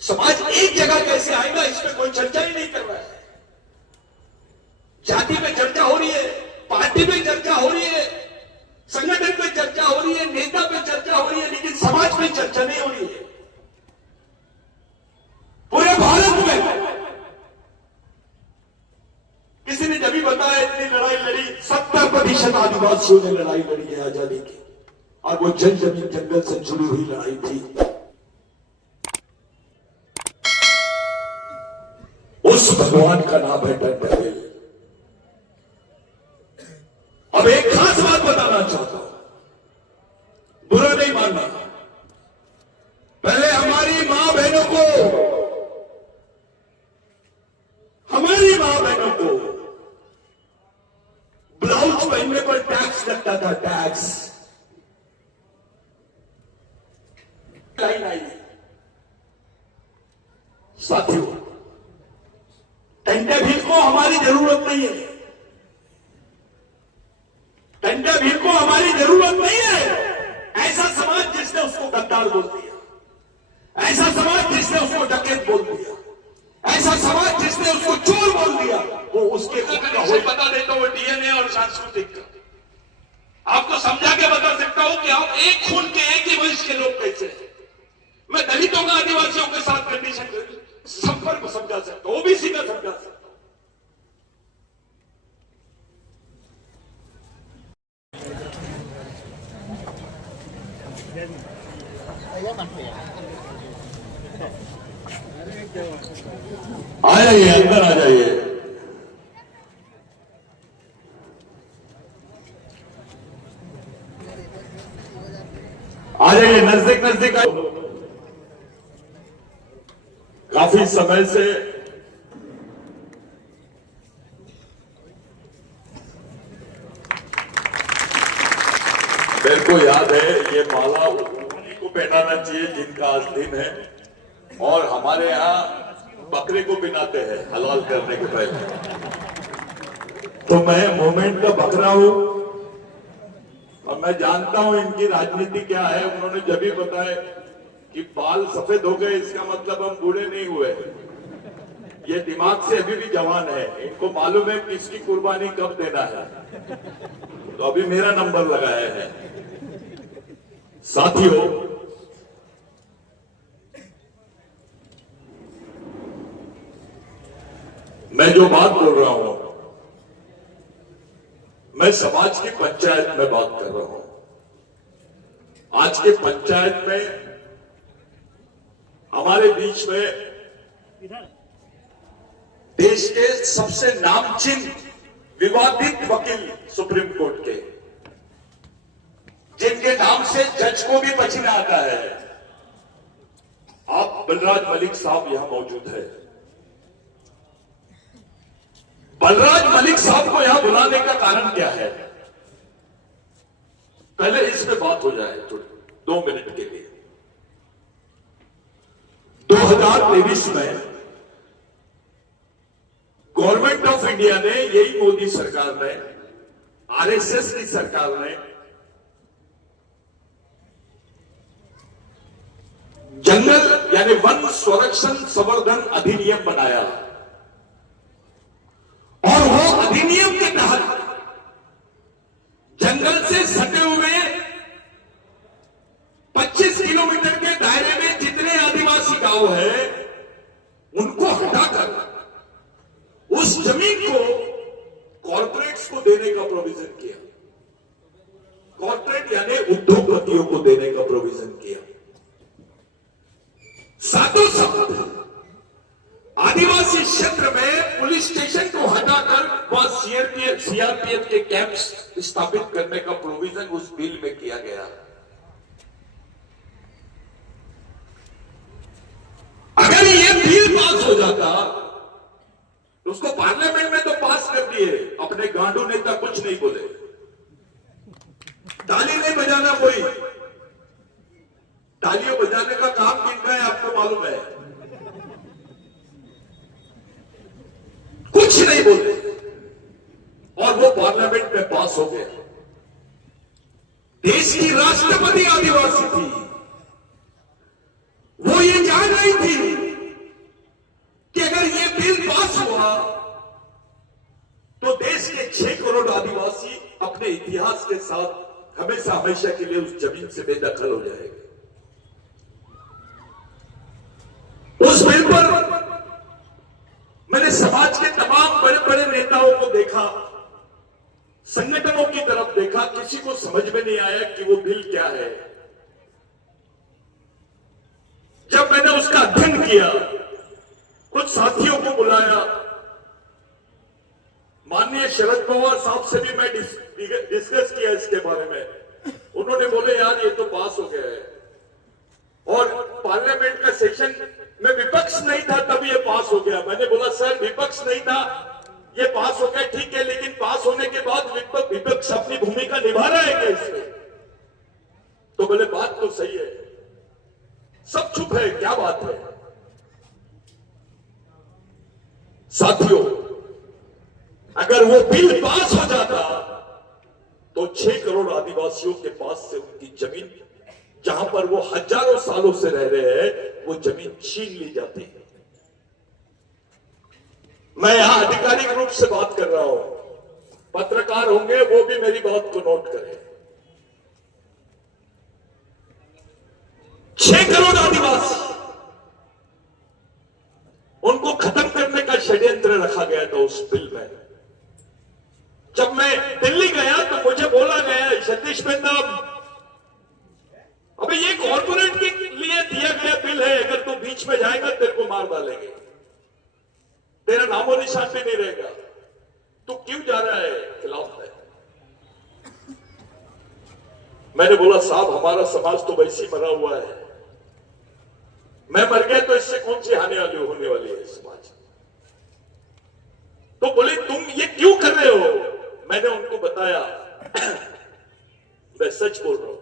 समाज एक जगह कैसे आएगा, इसमें कोई चर्चा ही नहीं कर रहा है। जाति में चर्चा हो रही है, पार्टी में चर्चा हो रही है, संगठन में चर्चा हो रही है, नेता पे चर्चा हो रही है, लेकिन समाज में चर्चा नहीं हो रही है। पूरे भारत में किसी ने जब भी बताया इतनी लड़ाई लड़ी, 70% आदिवासियों ने लड़ाई लड़ी है आजादी की, और वो जल जमीन जंगल से जुड़ी हुई लड़ाई थी। उस भगवान का नाम है डॉक्टर पटेल। अब एक खास बात बताना चाहता हूं, बुरा नहीं मानना। पहले हमारी मां बहनों को ब्लाउज पहनने पर टैक्स लगता था, टैक्स। लाइन आई साथियों, टेंटे भीड़ को हमारी जरूरत नहीं है, टेंटे भीड़ को हमारी जरूरत नहीं है। ऐसा समाज जिसने उसको गद्दार बोल दिया, ऐसा समाज जिसने उसको डकैत बोल दिया, ऐसा समाज जिसने उसको चोर बोल दिया, वो उसके से बता देता हूं डीएनए और सांस्कृतिक का। आपको समझा के बता सकता हूं कि आप एक खून के एक ही वंश के लोग कैसे हैं। मैं दलितों का आदिवासियों के साथ कंडीशन संपर्क समझा सकता हूं, ओबीसी का समझा सकता हूं। आ जाइए, अंदर आ जाइए। आ जाइए, नजदीक नजदीक। काफी समय से मेरे को याद है, ये माला उन्हीं को पहनाना चाहिए जिनका आज दिन है, और हमारे यहाँ बकरे को पिनाते हैं हलाल करने के पहले। तो मैं मूवमेंट का बकरा हूं और मैं जानता हूं इनकी राजनीति क्या है। उन्होंने जब भी बताया कि बाल सफेद हो गए इसका मतलब हम बूढ़े नहीं हुए। ये दिमाग से अभी भी जवान है, इनको मालूम है किसकी कुर्बानी कब देना है। तो अभी मेरा नंबर लगाया है। साथियों, मैं जो बात बोल रहा हूं, मैं समाज की पंचायत में बात कर रहा हूं। आज के पंचायत में हमारे बीच में देश के सबसे नामचीन विवादित वकील सुप्रीम कोर्ट के, जिनके नाम से जज को भी पसीना आता है, आप बलराज मलिक साहब यहां मौजूद है। बलराज मलिक साहब को यहां बुलाने का कारण क्या है? पहले इस पे बात हो जाए थोड़ी 2 मिनट के लिए। 2023 में गवर्नमेंट ऑफ इंडिया ने, यही मोदी सरकार ने, आरएसएस की सरकार ने जंगल यानी वन संरक्षण संवर्धन अधिनियम बनाया, और वो अधिनियम के तहत जंगल से सटे हुए 25 किलोमीटर के दायरे में जितने आदिवासी गांव हैं, उनको हटाकर उस जमीन को कॉर्पोरेट्स को देने का प्रोविजन किया। कॉर्पोरेट यानी उद्योगपतियों को देने का प्रोविजन किया। साथों साथ आदिवासी क्षेत्र में पुलिस स्टेशन को हटाकर वहां सीआरपीएफ के कैंप्स स्थापित करने का प्रोविजन उस बिल में किया गया। अगर ये बिल पास हो जाता तो उसको पार्लियामेंट में तो पास कर दिए, अपने गांडू नेता कुछ नहीं बोले, ताली नहीं बजाना कोई, तालियां बजाने का काम किनका है आपको मालूम है? कुछ नहीं बोले और वो पार्लियामेंट में पास हो गया। देश की राष्ट्रपति आदिवासी थी, वो ये जान रही थी के साथ हमेशा हमेशा के लिए उस जमीन से बेदखल हो जाएगी। उस बिल पर मैंने समाज के तमाम बड़े बड़े नेताओं को देखा, संगठनों की तरफ देखा, किसी को समझ में नहीं आया कि वो बिल क्या है। जब मैंने उसका अध्ययन किया, कुछ साथियों को बुलाया, माननीय शरद पवार साहब से भी मैं डिस्कस किया इसके बारे में। उन्होंने बोले यार ये तो पास हो गया है, और पार्लियामेंट का सेशन में विपक्ष नहीं था तब ये पास हो गया। मैंने बोला सर विपक्ष नहीं था, ये पास हो गया ठीक है, लेकिन पास होने के बाद विपक्ष अपनी भूमिका निभा रहा है क्या इसमें? तो बोले बात तो सही है। सब चुप है, क्या बात है? साथियों, अगर वो बिल पास हो जाता तो 6 करोड़ आदिवासियों के पास से उनकी जमीन, जहां पर वो हजारों सालों से रह रहे हैं, वो जमीन छीन ली जाती है। मैं यहां आधिकारिक रूप से बात कर रहा हूं, पत्रकार होंगे वो भी मेरी बात को नोट करें। 6 करोड़ आदिवासी, उनको खत्म करने का षड्यंत्र रखा गया था उस बिल में। जब मैं दिल्ली गया तो मुझे बोला गया सतीश मेहता, अबे ये कॉर्पोरेट के लिए दिया गया बिल है, अगर तू बीच में जाएगा तेरे को मार डालेंगे, तेरा नामो निशान भी नहीं रहेगा, तू क्यों जा रहा है खिलाफ है? मैंने बोला साहब हमारा समाज तो वैसे ही मरा हुआ है, मैं मर गया तो इससे कौन सी हानि होने वाली है समाज? तो बोले तुम ये क्यों कर रहे हो? मैंने उनको बताया मैं सच बोल रहा हूं,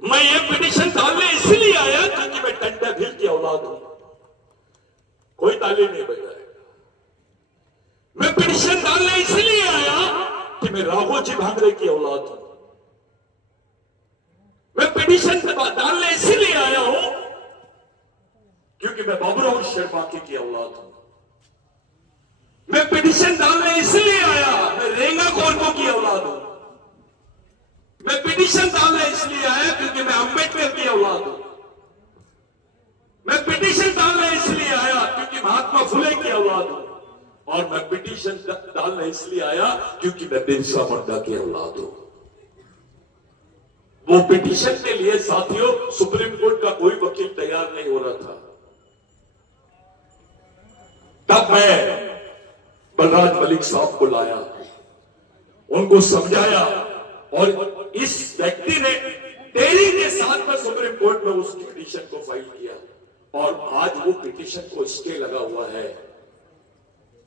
मैं ये पिटीशन डालने इसलिए आया क्योंकि मैं टंटा भील की औलाद हूं। कोई ताली नहीं बजाएगा। मैं पिटीशन डालने इसलिए आया कि मैं राघोजी भांगरे की औलाद हूं। मैं पिटीशन डालने इसलिए आया हूं क्योंकि मैं बाबूराव शर्मा की औलाद हूं। मैं पिटीशन डालने इसलिए आया, मैं रेंगा कौरकों की औलाद हूं। मैं पिटीशन डालने इसलिए आया क्योंकि मैं अंबेडकर की औलाद हूं। मैं पिटीशन डालने इसलिए आया क्योंकि महात्मा फुले की औलाद हूं। और मैं पिटीशन डालने इसलिए आया क्योंकि मैं बिरसा मुंडा की औलाद हूं। वो पिटीशन के लिए साथियों सुप्रीम कोर्ट का कोई वकील तैयार नहीं हो रहा था। तब मैं बलराज मलिक साहब को लाया, उनको समझाया, और इस व्यक्ति ने देरी के साथ में सुप्रीम कोर्ट में उस पिटीशन को फाइल किया, और आज वो पिटीशन को स्टे लगा हुआ है,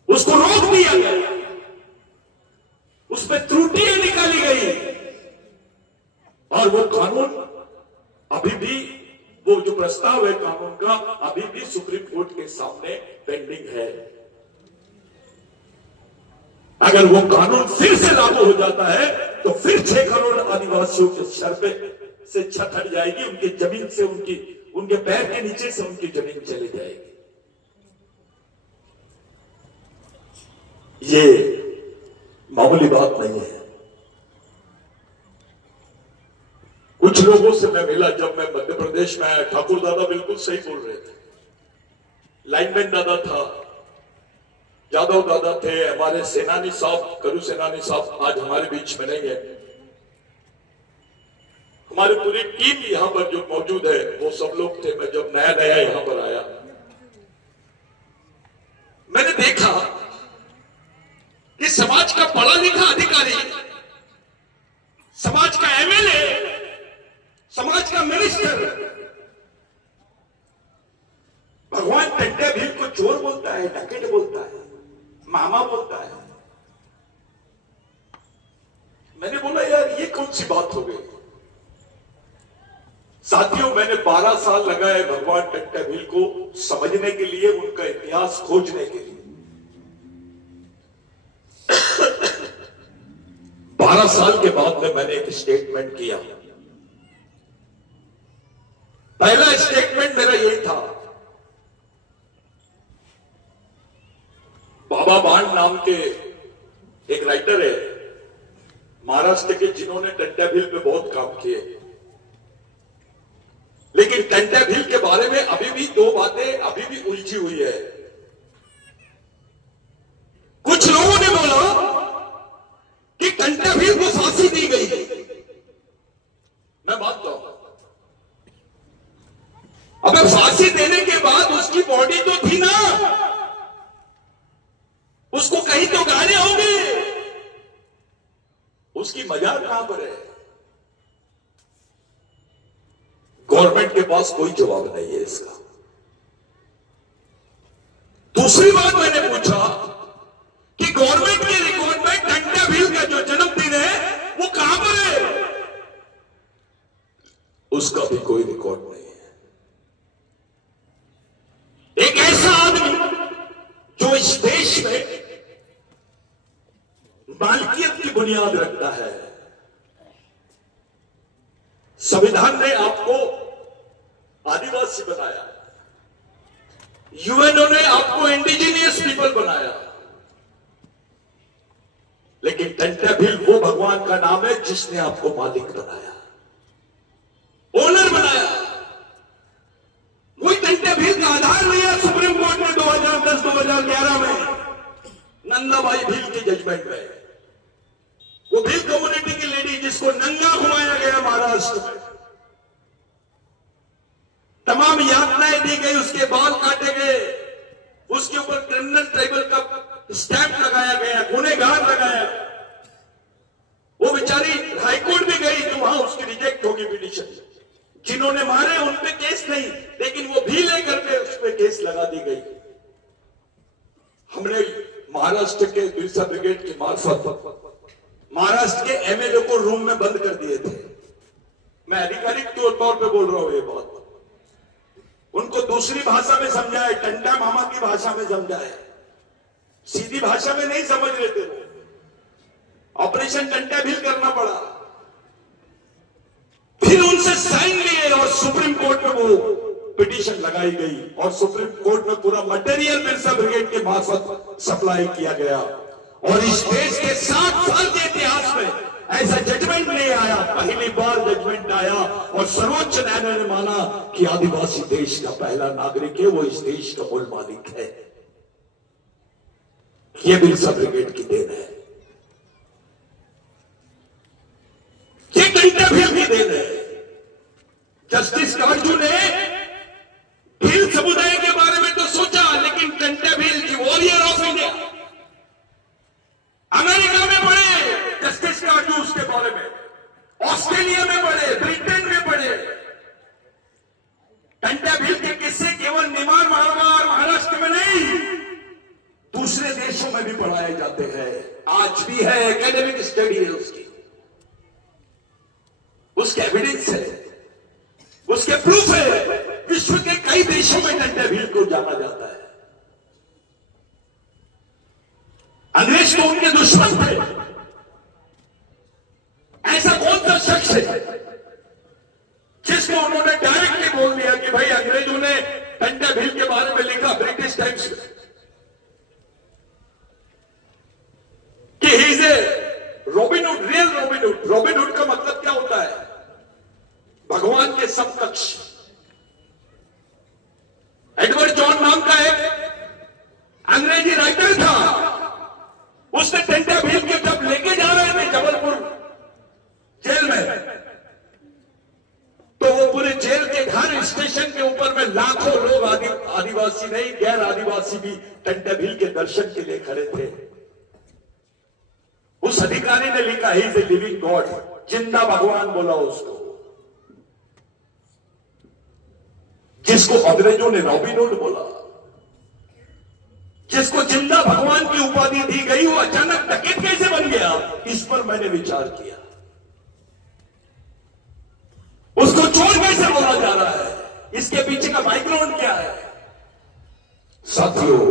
उसको रोक दिया गया, उसमें त्रुटियां निकाली गई, और वो कानून अभी भी, वो जो प्रस्ताव है कानून का अभी भी सुप्रीम कोर्ट के सामने पेंडिंग है। अगर वो कानून फिर से लागू हो जाता है तो फिर 6 करोड़ आदिवासियों के सर पे से छत हट जाएगी, उनकी जमीन से, उनके पैर के नीचे से उनकी जमीन चली जाएगी। ये मामूली बात नहीं है। कुछ लोगों से मैं मिला जब मैं मध्य प्रदेश में आया, ठाकुर दादा बिल्कुल सही बोल रहे थे, लाइनमैन दादा था, यादव दादा थे, हमारे सेनानी साहब, करू सेनानी साहब आज हमारे बीच में नहीं है, हमारी पूरी टीम यहां पर जो मौजूद है वो सब लोग थे। मैं जब नया नया यहां पर आया, मैंने देखा कि समाज का पढ़ा लिखा अधिकारी, समाज का एमएलए, समाज का मिनिस्टर भगवान टंटा भील को चोर बोलता है, डकैत बोलता है, मामा बोलता है। मैंने बोला यार ये कौन सी बात हो गई? साथियों, मैंने 12 साल लगाए भगवान टंटा भील को समझने के लिए, उनका इतिहास खोजने के लिए। 12 साल के बाद में मैंने एक स्टेटमेंट किया। पहला स्टेटमेंट मेरा यही था, बाबा बाण नाम के एक राइटर है, महाराष्ट्र के जिन्होंने टंट्या भील पे बहुत काम किए, लेकिन टंट्या भील के बारे में अभी भी दो बातें अभी भी उलझी हुई है। कुछ लोगों ने बोला कि टंट्या भील को फांसी दी गई। मैं मानता हूं, अबे फांसी देने के बाद उसकी बॉडी तो थी ना, उसको कहीं तो गाने होंगे, उसकी मजाक कहां पर है? गवर्नमेंट के पास कोई जवाब नहीं है इसका। दूसरी बात मैंने पूछा कि गवर्नमेंट के रिकॉर्ड में टंट्या भील का जो जन्मदिन है वो कहां पर है? उसका भी कोई रिकॉर्ड नहीं है। एक ऐसा आदमी जो इस देश में मालिकियत की बुनियाद रखता है। संविधान ने आपको आदिवासी बनाया, यूएनओ ने आपको इंडिजिनियस पीपल बनाया, लेकिन टंट्या भील वो भगवान का नाम है जिसने आपको मालिक बनाया, ओनर बनाया। कोई टंट्या भील का आधार नहीं है। सुप्रीम कोर्ट ने 2010-2011 में नंदाबाई भील के जजमेंट में, वो भील कम्युनिटी की लेडी जिसको नंगा घुमाया गया महाराष्ट्र में, तमाम यातनाएं दी गई, उसके बाल काटे गए, उसके ऊपर क्रिमिनल ट्राइबल का स्टैंप लगाया गया, गुनहगार लगाया। वो बेचारी हाईकोर्ट भी गई तो वहां उसकी रिजेक्ट होगी पिटीशन। जिन्होंने मारे उन पे केस नहीं, लेकिन वो भी लेकर के उस पे केस लगा दी गई। हमने महाराष्ट्र के बिरसा ब्रिगेड की मार्फत महाराष्ट्र के एमएलए को रूम में बंद कर दिए थे। मैं आधिकारिक तौर पे बोल रहा हूं ये बात। उनको दूसरी भाषा में समझाए, टंटा मामा की भाषा में समझाए, सीधी भाषा में नहीं समझ रहे थे। ऑपरेशन टंटा भील करना पड़ा। फिर उनसे साइन लिए और सुप्रीम कोर्ट में वो पिटीशन लगाई गई और सुप्रीम कोर्ट में पूरा मटेरियल बिरसा ब्रिगेड के मार्फत सप्लाई किया गया। और इस देश के 60 साल के इतिहास में ऐसा जजमेंट नहीं आया। पहली बार जजमेंट आया और सर्वोच्च न्यायालय ने माना कि आदिवासी देश का पहला नागरिक है, वो इस देश का मूल मालिक है। ये बिरसा ब्रिगेड की देन है, ये टंट्या भील की देन है। जस्टिस काटजू ने भील समुदाय के बारे में तो सोचा, लेकिन टंट्या भील की वॉरियर ऑफ इंडिया अमेरिका में पढ़े, जस्टिस काटजू उसके बारे में, ऑस्ट्रेलिया में पढ़े, ब्रिटेन में पढ़े। टंट्या भील के किस्से केवल निमाड़ मारवाड़ महाराष्ट्र में नहीं, दूसरे देशों में भी पढ़ाए जाते हैं। आज भी है, एकेडमिक स्टडी है उसकी, उसके एविडेंस है, उसके प्रूफ है। विश्व के कई देशों में टंट्या भील को जाना जाता है। अंग्रेज तो उनके दुश्मन थे। ऐसा कौन सा शख्स है जिसको उन्होंने डायरेक्टली बोल दिया कि भाई अंग्रेजों ने टंट्या भील के बारे में लिखा ब्रिटिश टाइम्स में कि he is a Robin Hood, real Robin Hood. Robin Hood का मतलब क्या होता है? भगवान के समकक्ष। एडवर्ड जॉन नाम का एक अंग्रेजी राइटर था, उसने टंट्या भील के जब लेके जा रहे थे जबलपुर जेल में, तो वो पूरे जेल के हर स्टेशन के ऊपर में लाखों लोग, आदिवासी नहीं गैर आदिवासी भी टंट्या भील के दर्शन के लिए खड़े थे। उस अधिकारी ने लिखा ही इज ए लिविंग गॉड, जिंदा भगवान बोला उसको, जिसको अंग्रेजों ने रॉबिनहुड बोला, जिसको जिंदा भगवान की उपाधि दी गई, वो अचानक डकैत कैसे बन गया? इस पर मैंने विचार किया। उसको चोर कैसे बोला जा रहा है? इसके पीछे का बैकग्राउंड क्या है? साथियों,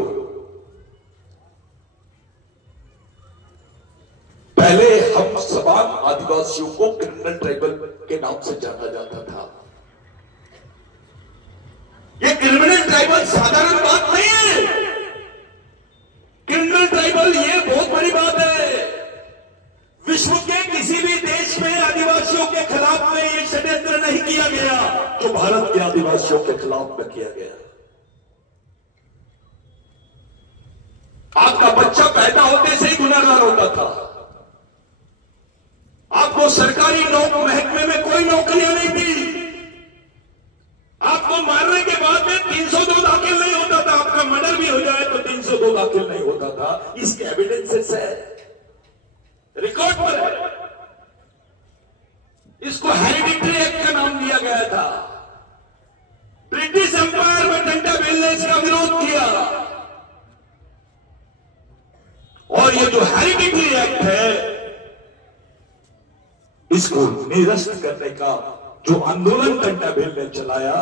पहले हम तमाम आदिवासियों को क्रिमिनल ट्राइबल के नाम से जाना जाता था। ये क्रिमिनल ट्राइबल साधारण बात नहीं है। क्रिमिनल ट्राइबल ये बहुत बड़ी बात है। विश्व के किसी जो भारत के आदिवासियों के खिलाफ में किया गया। आपका बच्चा पैदा होते से ही गुनहगार होता था। आपको सरकारी महकमे में कोई नौकरियां नहीं थी। आपको मारने के बाद में 302 दाखिल नहीं होता था। आपका मर्डर भी हो जाए तो 302 दाखिल नहीं होता था। इसके एविडेंसेस है, रिकॉर्ड पर है। इसको हेरिडिटरी एक्ट का नाम दिया गया था। ब्रिटिश एम्पायर में टंटा बिल ने इसका विरोध किया और ये जो हेरिडिटरी एक्ट है इसको निरस्त करने का जो आंदोलन टंटा बिल ने चलाया,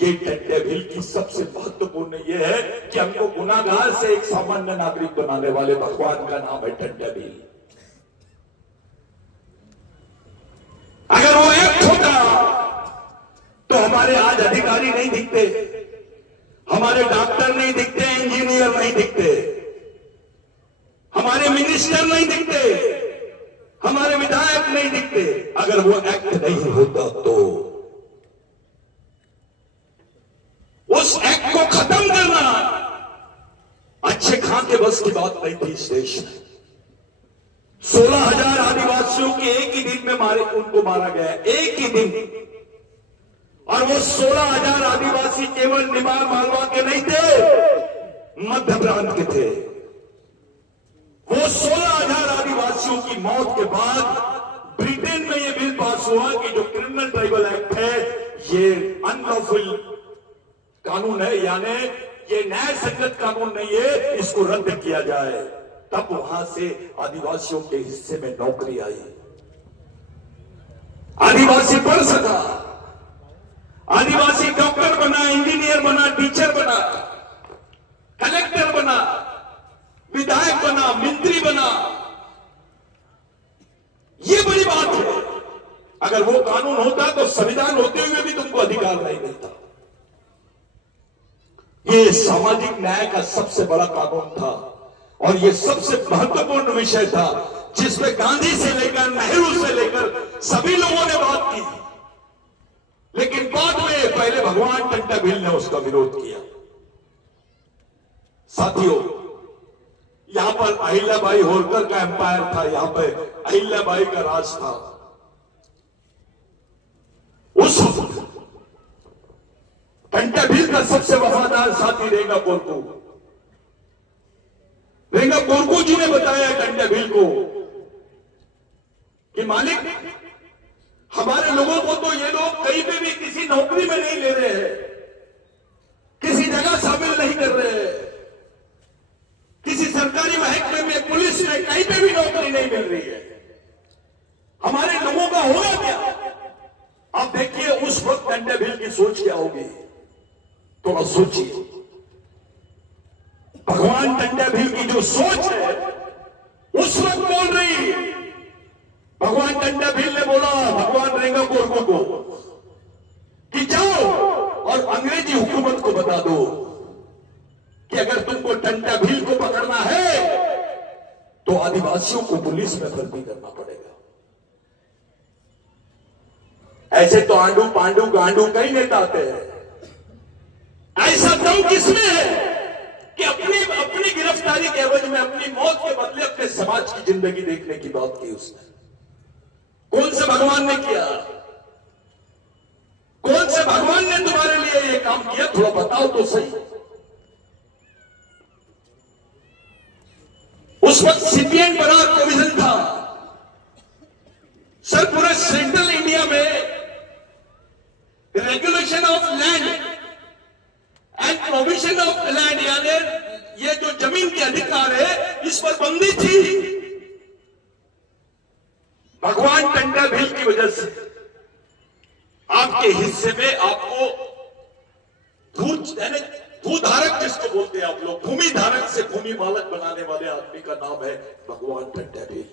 ये टंटा बिल की सबसे महत्वपूर्ण ये है कि हमको गुनाहगार से एक सामान्य नागरिक बनाने वाले भगवान का नाम है टंटा बिल। अगर वो एक्ट होता तो हमारे आज अधिकारी नहीं दिखते, हमारे डॉक्टर नहीं दिखते, इंजीनियर नहीं दिखते, हमारे मिनिस्टर नहीं दिखते, हमारे विधायक नहीं दिखते। अगर वो एक्ट नहीं होता तो उस एक्ट को खत्म करना अच्छे खां के बस की बात नहीं थी। इस देश में 16,000 आदिवासियों के एक ही दिन में उनको मारा गया, एक ही दिन। और वो 16,000 आदिवासी केवल निमाड़ मालवा के नहीं थे, मध्य प्रांत के थे। वो 16,000 आदिवासियों की मौत के बाद ब्रिटेन में यह बिल पास हुआ कि जो क्रिमिनल ट्राइबल एक्ट है ये अनलॉफुल कानून है, यानी ये न्याय संगत कानून नहीं है, इसको रद्द किया जाए। तब वहां से आदिवासियों के हिस्से में नौकरी आई, आदिवासी पढ़ सका, आदिवासी डॉक्टर बना, इंजीनियर बना, टीचर बना, कलेक्टर बना, विधायक बना, मंत्री बना। ये बड़ी बात है। अगर वो कानून होता तो संविधान होते हुए भी तुमको अधिकार नहीं मिलता। ये सामाजिक न्याय का सबसे बड़ा कानून था और ये सबसे महत्वपूर्ण विषय था जिसमें गांधी से लेकर नेहरू से लेकर सभी लोगों ने बात की। लेकिन बाद में पहले भगवान टंटा बिल ने उसका विरोध किया। साथियों, यहां पर अहिल्याबाई होलकर का एम्पायर था, यहां पर अहिल्याबाई का राज था। उस टंटा बिल का सबसे वफादार साथी रेंगा कोरकू। रेंगा कोरकू जी ने बताया टंटा बिल को कि मालिक, हमारे लोगों को तो ये लोग कहीं पे भी किसी नौकरी में नहीं ले रहे हैं, किसी जगह शामिल नहीं कर रहे हैं, किसी सरकारी महकमे में, पुलिस में, कहीं पे भी नौकरी नहीं मिल रही है। हमारे लोगों का होगा क्या? अब देखिए उस वक्त टंटा बिल की सोच क्या होगी, थोड़ा सोचिए। भगवान टंटा बिल की जो सोच है उस वक्त बोल रही, भगवान टंटा बिल ने बोला भगवान रेंगा कोरकू को कि जाओ और अंग्रेजी हुकूमत को बता दो कि अगर तुमको टंटा बिल को पकड़ना है तो आदिवासियों को पुलिस में भर्ती करना पड़ेगा। ऐसे तो आंडू पांडू गांडू कई नेता आते हैं। ऐसा दम किसमें है कि अपनी गिरफ्तारी के एवज में, अपनी मौत के बदले अपने समाज की जिंदगी देखने की बात की उसने। कौन से भगवान ने किया? कौन से भगवान ने तुम्हारे लिए यह काम किया? थोड़ा बताओ तो सही। उस वक्त सीपीएन बड़ा प्रोविजन था सर, पूरे सेंट्रल इंडिया में regulation of land and provision of land, यानी ये जो जमीन के अधिकार है इस पर बंदी थी। भगवान टंटा बिल की वजह से आपके हिस्से में आपको भूधारक जिसको बोलते हैं आप लोग, भूमि धारक से भूमि मालक बनाने वाले आदमी का नाम है भगवान टंटा बिल।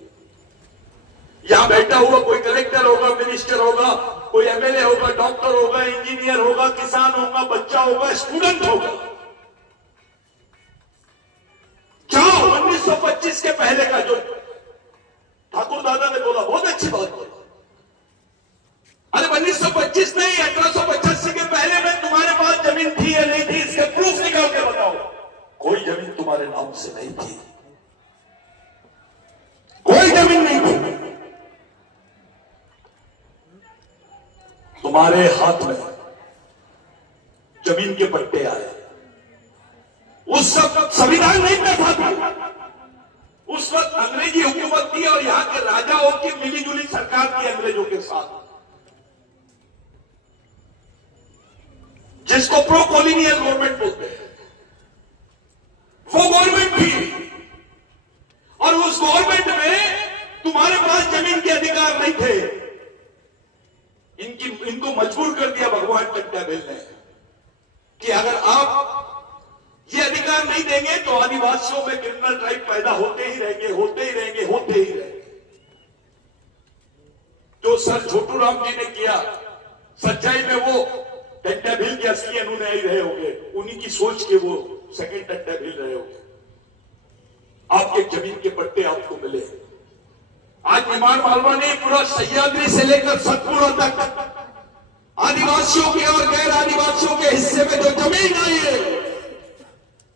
यहां बैठा हुआ कोई कलेक्टर होगा, मिनिस्टर होगा, कोई एमएलए होगा, डॉक्टर होगा, इंजीनियर होगा, किसान होगा, बच्चा होगा, स्टूडेंट होगा। जाओ 1925 के पहले का जो ठाकुर दादा ने बोला बहुत अच्छी बात बोला। अरे 1925 नहीं, 1885 हमारे हाथ में जमीन के पट्टे आए। उस वक्त संविधान नहीं था, उस वक्त अंग्रेजी हुकूमत थी और यहां के राजाओं की मिलीजुली सरकार थी अंग्रेजों के साथ, जिसको प्रो कॉलोनियल गवर्नमेंट बोलते हैं। वो गवर्नमेंट थी और उस गवर्नमेंट में तुम्हारे पास जमीन के अधिकार नहीं थे। इनको मजबूर कर दिया भगवान टंट्याभिल ने कि अगर आप ये अधिकार नहीं देंगे तो आदिवासियों में क्रिमिनल ट्राइब पैदा होते ही रहेंगे, होते ही रहेंगे, होते ही रहेंगे। जो सर छोटू राम जी ने किया, सच्चाई में वो टंट्याभिल के असली अनुयायी रहे होंगे, उन्हीं की सोच के वो सेकंड टंट्याभिल रहे होंगे। आपके जमीन के पट्टे आपको मिले। आज निमाड़ मालवा ने पूरा सह्याद्री से लेकर सतपुड़ा तक आदिवासियों के और गैर आदिवासियों के हिस्से में जो जमीन आई है,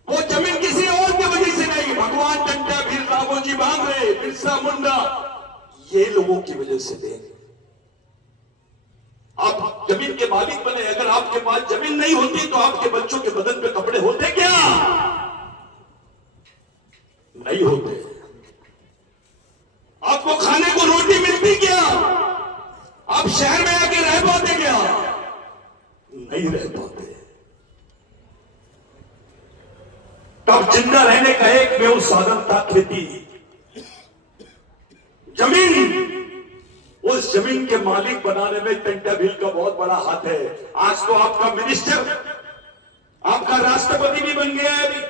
वो जमीन किसी और की वजह से नहीं, भगवान टंट्याभिल, रामोजी बांगरे, बिरसा मुंडा, ये लोगों की वजह से देंगे। आप जमीन के मालिक बने। अगर आपके पास जमीन नहीं होती तो आपके बच्चों के बदन पे कपड़े होते क्या? नहीं होते। आपको खाने को रोटी मिलती क्या? आप शहर में आके रह पाते क्या? नहीं रह पाते। तब जिंदा रहने का एक बेउ साधन था खेती। जमीन, उस जमीन के मालिक बनाने में टंट्याभिल का बहुत बड़ा हाथ है। आज तो आपका मिनिस्टर, आपका राष्ट्रपति भी बन गया है अभी।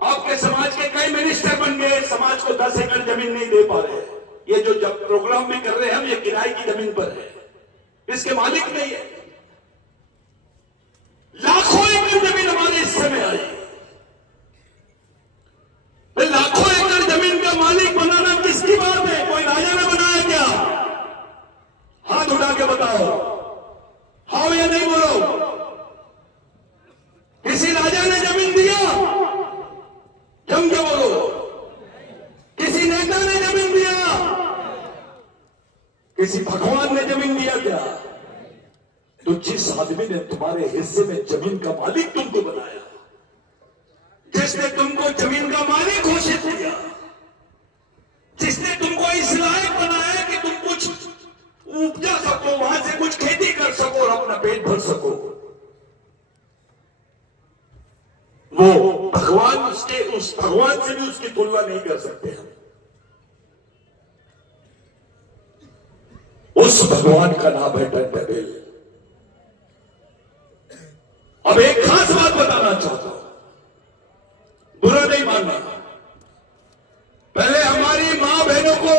आपके समाज के कई मिनिस्टर बन गए, समाज को 10 एकड़ जमीन नहीं दे पा रहे। ये जो जब प्रोग्राम में कर रहे हैं हम, ये किराए की जमीन पर है, इसके मालिक नहीं है। लाखों एकड़ जमीन हमारे हिस्से में आई। लाखों एकड़ जमीन का मालिक बनाना किसकी बात है? कोई राजा ने बनाया क्या? हाथ उठा के बताओ, हाँ या नहीं बोलो। किसी राजा ने जमीन दिया? जम के बोलो। किसी नेता ने जमीन दिया? किसी भगवान ने जमीन दिया क्या? तो जिस आदमी ने तुम्हारे हिस्से में जमीन का मालिक तुमको बनाया, जिसने तुमको जमीन का मालिक घोषित किया, जिसने तुमको इस लायक बनाया कि तुम कुछ उपजा सको, वहां से कुछ खेती कर सको और अपना पेट भर सको, वो भगवान, उस भगवान से भी उसकी तुलना नहीं कर सकते हम। उस भगवान का नाम है टंट्याभिल। अब एक खास बात बताना चाहता हूं, बुरा नहीं मानना। पहले हमारी मां बहनों को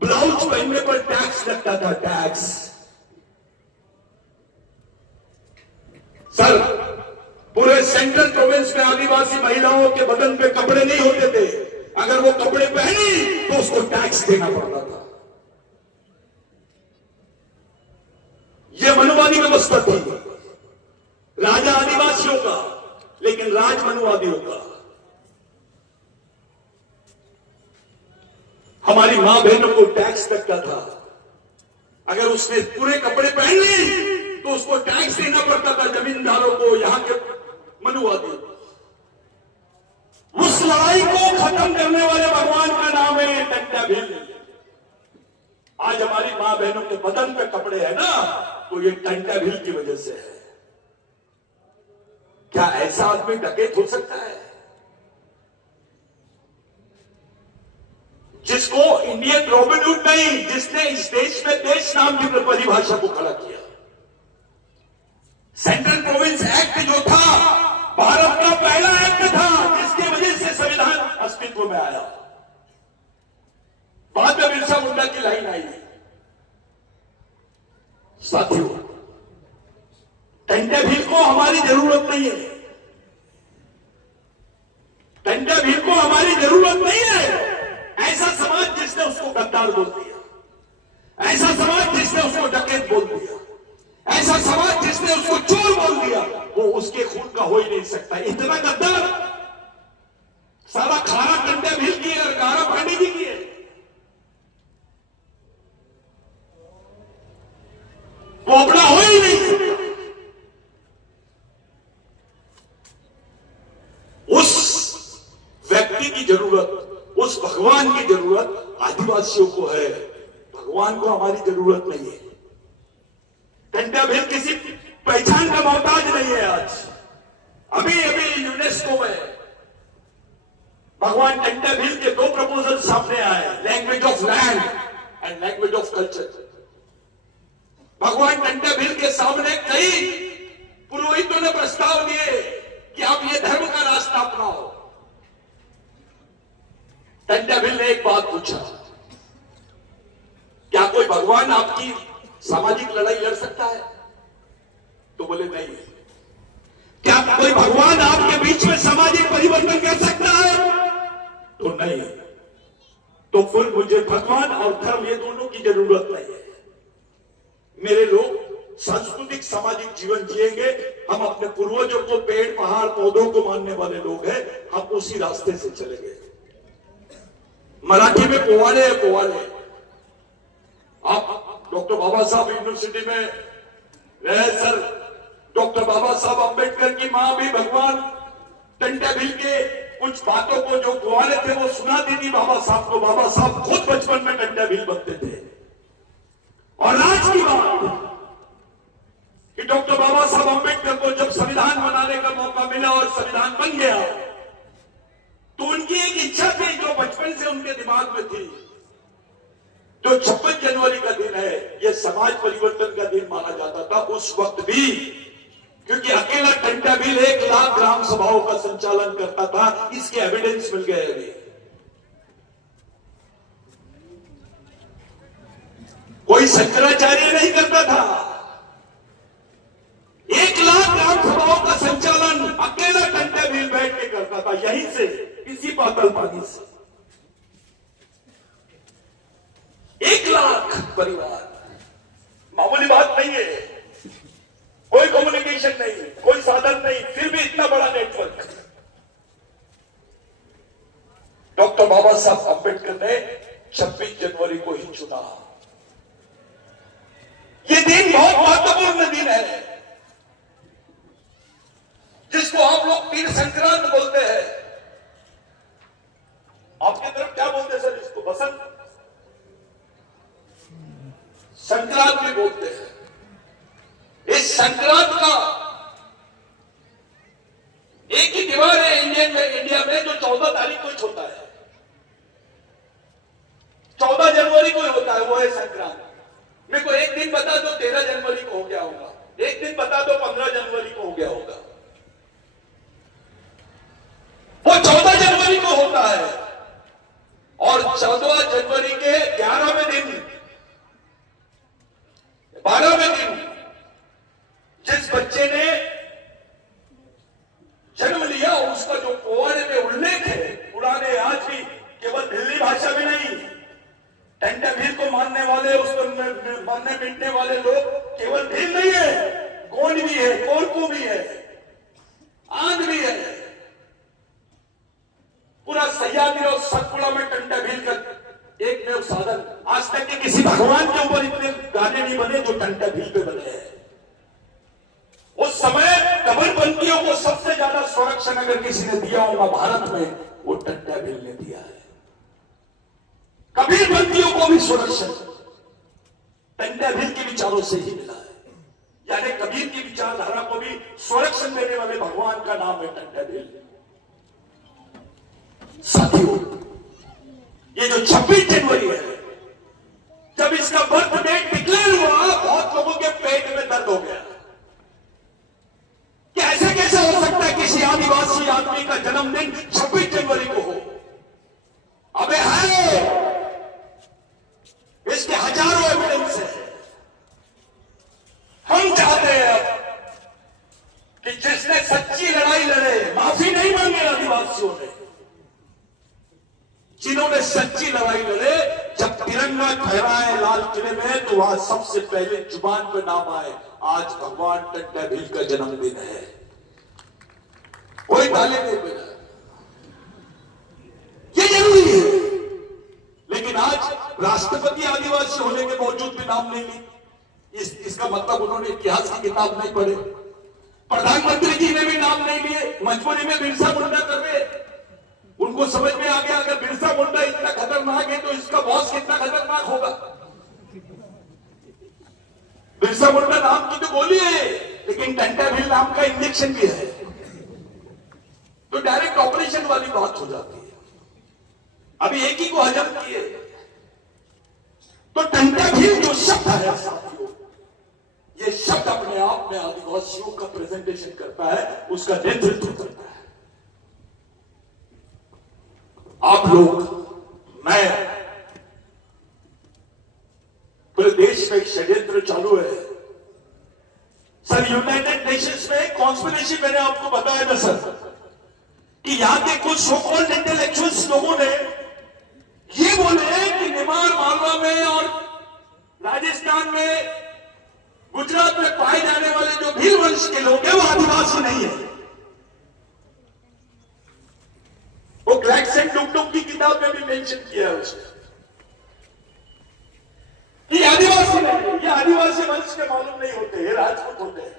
ब्लाउज पहनने पर टैक्स लगता था, टैक्स। सर, पूरे सेंट्रल प्रोविंस में आदिवासी महिलाओं के बदन पे कपड़े नहीं होते थे। अगर वो कपड़े पहनी तो उसको टैक्स देना पड़ता था। यह मनुवादी व्यवस्था थी, राजा आदिवासियों का, लेकिन राज मनुवादियों का। हमारी मां बहनों को टैक्स लगता था। अगर उसने पूरे कपड़े पहन लिए तो उसको टैक्स देना पड़ता था, जमींदारों को, यहां के मनुवादियों को। उस लड़ाई को खत्म करने वाले भगवान का नाम है टंट्याभिल। आज हमारी मां बहनों के बदन पे कपड़े हैं ना, तो ये टंट्याभिल की वजह से है। क्या ऐसा आदमी डकैत हो सकता है जिसको इंडियन रॉबिन हुड नहीं, जिसने इस देश में देश नाम की परिभाषा को खड़ा किया? सेंट्रल प्रोविंस एक्ट जो था, भारत का पहला एक्ट था जिसकी वजह से संविधान अस्तित्व में आया। बाद में बिरसा मुंडा की लाइन आई। साथियों, टंट्याभिल को हमारी जरूरत नहीं है। टंट्याभिल को हमारी जरूरत नहीं है। ऐसा समाज जिसने उसको गद्दार बोल दिया, ऐसा समाज जिसने उसको डकैत बोल दिया, ऐसा समाज जिसने उसको चोर बोल दिया, वो उसके खून का हो ही नहीं सकता। इतना गद्दार सारा खाना टंट्याभिल की और गारा पांडे की जरूरत, उस भगवान की जरूरत आदिवासियों को है, भगवान को हमारी जरूरत नहीं है। टंटा भील किसी पहचान का मोहताज नहीं है। आज अभी अभी यूनेस्को में भगवान टंटा भील के 2 प्रपोजल सामने आए, language of land and language of culture. भगवान टंटा भील के सामने कई पुरोहितों ने प्रस्ताव दिए कि आप ये धर्म का रास्ता अपनाओ। टंटा भील ने एक बात पूछा, क्या कोई भगवान आपकी सामाजिक लड़ाई लड़ सकता है? तो बोले नहीं। क्या कोई भगवान आपके बीच में सामाजिक परिवर्तन कर सकता है? तो नहीं। तो फिर मुझे भगवान और धर्म ये दोनों की जरूरत नहीं है। मेरे लोग सांस्कृतिक सामाजिक जीवन जिएंगे। हम अपने पूर्वजों को, पेड़ पहाड़ पौधों को मानने वाले लोग हैं, हम उसी रास्ते से चलेंगे। मराठी में पोवाड़े है, पोवाड़े। आप डॉक्टर बाबा साहब यूनिवर्सिटी में रहे सर, डॉक्टर बाबा साहब अंबेडकर की मां भी भगवान टंटा भील के कुछ बातों को जो कुंवारे थे वो सुनाती थी बाबा साहब को। बाबा साहब खुद बचपन में टंटा भील बनते थे। और आज की बात कि डॉक्टर बाबा साहब अंबेडकर को जब संविधान बनाने का मौका मिला और संविधान बन गया, तो उनकी एक इच्छा थी जो बचपन से उनके दिमाग में थी। जो 26 जनवरी का दिन है, यह समाज परिवर्तन का दिन माना जाता था उस वक्त भी, क्योंकि अकेला टंटा भील 1 लाख ग्राम सभाओं का संचालन करता था। इसके एविडेंस मिल गए अभी। कोई शंकराचार्य नहीं करता था। 1 लाख ग्राम सभाओं का संचालन अकेला टंटा भील बैठ के करता था, यहीं से, इसी पातल पानी से। 1 लाख परिवार मामूली बात नहीं है। कोई कम्युनिकेशन नहीं, कोई साधन नहीं, फिर भी इतना बड़ा नेटवर्क। डॉक्टर बाबा साहब अंबेडकर ने 26 जनवरी को ही चुना। यह दिन बहुत महत्वपूर्ण दिन है, जिसको आप लोग तीर संक्रांत बोलते हैं। आपकी तरफ क्या बोलते हैं सर इसको? बसंत संक्रांत भी बोलते हैं। इस संक्रांत का एक ही त्योहार है इंडिया में जो 14 तारीख को ही होता है। 14 जनवरी को ही होता है, वो है संक्रांत। मेरे को एक दिन बता दो 13 जनवरी को हो गया होगा, एक दिन बता दो 15 जनवरी को हो गया होगा। वो 14 जनवरी को होता है। और 14 जनवरी के 11वें दिन, 12वें दिन जिस बच्चे ने जन्म लिया, उसका जो पोवाड़े में उल्लेख है, पुराने आज भी केवल भिल्ली भाषा में नहीं, टंटा भील को मानने वाले, उसको मानने मिटने वाले लोग केवल भील नहीं है, गोंड भी है, कोरकू भी है, आंध भी है। पूरा सह्याद्री और सतपुड़ा में टंटा भील का एक में साधन। आज तक के किसी भगवान के ऊपर इतने गाने नहीं बने जो टंटा भील पे बने हैं। उस समय कबरबंदियों को सबसे ज्यादा संरक्षण अगर किसी ने दिया होगा भारत में, वो टंटा भील ने दिया है। कबीरबंदियों को भी संरक्षण टंटा भील के विचारों से ही मिला है। यानी कबीर की विचारधारा को भी संरक्षण देने वाले भगवान का नाम है टंटा भील। साथियों, ये जो 26 जनवरी है, जब इसका बर्थ डेट डिक्लेयर हुआ, बहुत लोगों के पेट में दर्द हो गया कि ऐसे कैसे हो सकता है किसी आदिवासी आदमी का जन्मदिन 26 जनवरी को हो। अबे है, इसके हजारों एविडेंस है। हम चाहते हैं अब कि जिसने सच्ची लड़ाई लड़े, माफी नहीं मांगे आदिवासियों ने, जिन्होंने सच्ची लड़ाई लड़े, जब तिरंगा फहराए लाल किले में, तो वहां सबसे पहले जुबान पे नाम आए, आज भगवान टंटा भील का जन्मदिन है। कोई ताले नहीं बजा, ये जरूरी है। लेकिन आज राष्ट्रपति आदिवासी होने के बावजूद भी नाम नहीं ली। इसका मतलब उन्होंने इतिहास की किताब नहीं पढ़े। प्रधानमंत्री जी ने भी नाम नहीं लिए, मजबूरी में बिरसा मुंडा कर रहे। उनको समझ में आ गया अगर बिरसा मुंडा इतना खतरनाक है तो इसका बॉस कितना खतरनाक होगा। बिरसा मुंडा नाम की तो गोली है, लेकिन टेंटाविल नाम का इंजेक्शन भी है, तो डायरेक्ट ऑपरेशन वाली बात हो जाती है। अभी एक ही को हजम किए तो टेंटाविल जो शब्द है साथियों, ये शब्द अपने आप में आदिवासियों का प्रेजेंटेशन करता है, उसका नेतृत्व करता है। आप लोग, मैं, पूरे देश में एक षड्यंत्र चालू है सर। यूनाइटेड नेशंस में कॉन्स्पिरेसी मैंने आपको बताया था सर, कि यहां के कुछ सो कॉल्ड इंटेलेक्चुअल्स लोगों ने ये बोले कि निमाड़ मालवा में और राजस्थान में, गुजरात में पाए जाने वाले जो भील वंश के लोग हैं वो आदिवासी नहीं है। वो ग्लैक्सन डुगडुग की किताब में भी मेंशन किया है उसने, ये आदिवासी नहीं है, ये आदिवासी वंश के मालूम नहीं होते, ये राजपूत होते हैं।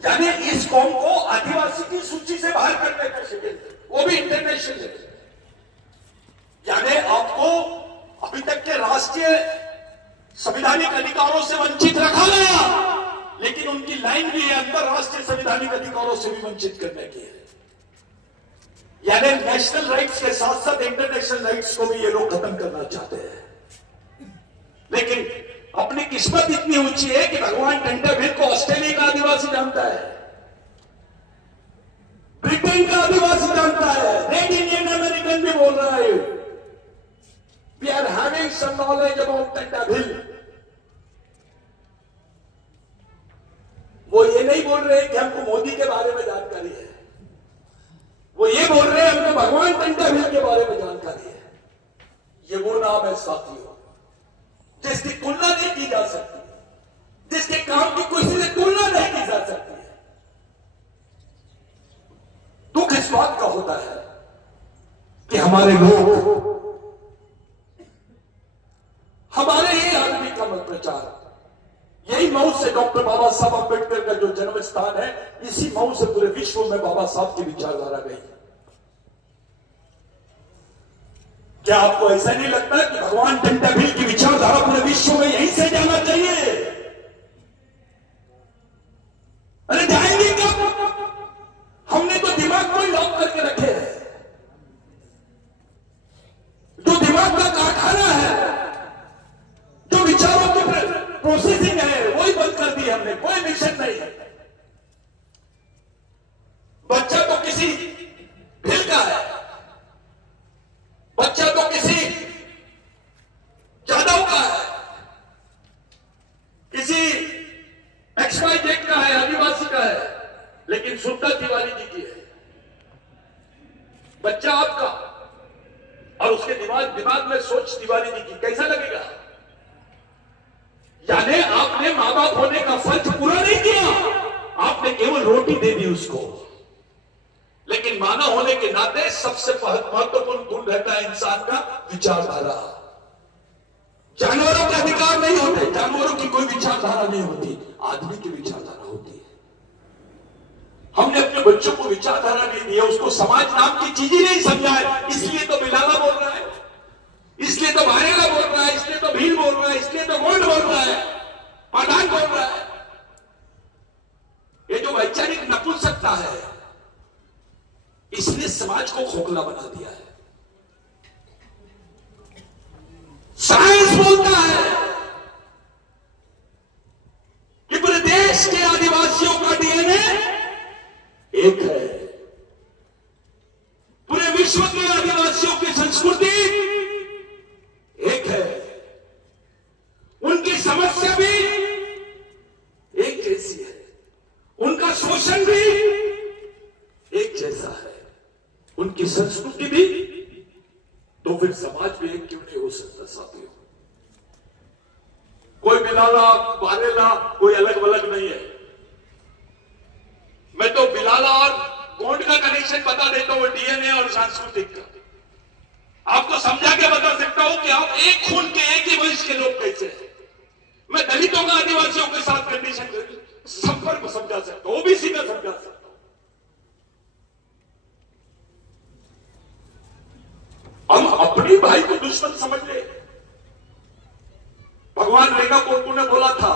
यानी इस कौम को आदिवासी की सूची से बाहर करने का षड्यंत्र, वो भी इंटरनेशनल है। यानी आपको अभी तक के राष्ट्रीय संवैधानिक अधिकारों से वंचित रखा गया, लेकिन उनकी लाइन भी है अंतरराष्ट्रीय संवैधानिक अधिकारों से भी वंचित करने की है। यानी नेशनल राइट्स के साथ साथ इंटरनेशनल राइट्स को भी ये लोग खत्म करना चाहते हैं। लेकिन अपनी किस्मत इतनी ऊंची है कि भगवान टेंटाविल को ऑस्ट्रेलिया का आदिवासी जानता है, ब्रिटेन का आदिवासी जानता है, रेड इंडियन अमेरिकन भी बोल रहा है। We are having some knowledge about tentative. वो ये नहीं बोल रहे कि हमको मोदी के बारे में जानकारी है, वो ये बोल रहे हैं हमको भगवान टेंटाविल के बारे में जानकारी है। ये वो नाम है साथियों जिसकी तुलना नहीं की जा सकती, जिसके काम की किसी से तुलना नहीं की जा सकती है। दुख इस बात का होता है कि हमारे लोग, हमारे ही आदमी का मत प्रचार, यही मऊ से डॉक्टर बाबा साहब अम्बेडकर का जो जन्म स्थान है, इसी मऊ से पूरे विश्व में बाबा साहब की विचारधारा गई। क्या आपको ऐसा नहीं लगता कि भगवान टेंटाविल की विचारधारा पूरे विश्व में यहीं से जाना चाहिए? अरे जाएंगे कब? हमने तो दिमाग को ही लॉक करके रखे हैं। जो दिमाग का कारखाना है, जो विचारों की प्रोसेसिंग है, वही बंद कर दी हमने। कोई मिशन नहीं है। बच्चा तो किसी भील का है, बच्चा तो किसी जादव का है, किसी XYZ का है, आदिवासी का है, लेकिन सुनता तिवारी जी की है। बच्चा आपका और उसके दिमाग में सोच तिवारी जी की, कैसा लगेगा? यानी आपने मां बाप होने का फर्ज पूरा नहीं किया, आपने केवल रोटी दे दी उसको। लेकिन मानव होने के नाते सबसे महत्वपूर्ण गुण रहता है इंसान का विचारधारा। जानवरों के अधिकार नहीं होते, जानवरों की कोई विचारधारा नहीं होती, आदमी की विचारधारा होती है। हमने अपने बच्चों को विचारधारा नहीं दी है, उसको समाज नाम की चीज ही नहीं समझा है। इसलिए तो बिलाला बोल रहा है, इसलिए तो भारेला बोल रहा है, इसलिए तो भील बोल रहा है, इसलिए तो गोंड बोल रहा है, पठान बोल रहा है। ये जो वैचारिक नपुंसकता है, इसने समाज को खोखला बना दिया है। साइंस बोलता है कि पूरे देश के आदिवासियों का डीएनए एक है, पूरे विश्व के आदिवासियों की संस्कृति एक है, उनकी समस्या भी एक जैसी है, उनका शोषण भी एक जैसा है, उनकी संस्कृति भी। तो फिर समाज भी एक क्यों नहीं हो सकता साथियों? कोई बिलाला बारेला कोई अलग अलग नहीं है। मैं तो बिलाला और गोंड का कनेक्शन बता देता हूं, डीएनए और सांस्कृतिक का। आपको समझा के बता सकता हूं कि आप एक खून के एक ही वंश के लोग कैसे हैं। मैं दलितों का आदिवासियों के साथ कंडीशन संपर्क समझा सकता हूं, ओबीसी का समझा सकता हूं। हम अपने भाई को दुश्मन समझ ले। भगवान रेगा कोटू ने बोला था,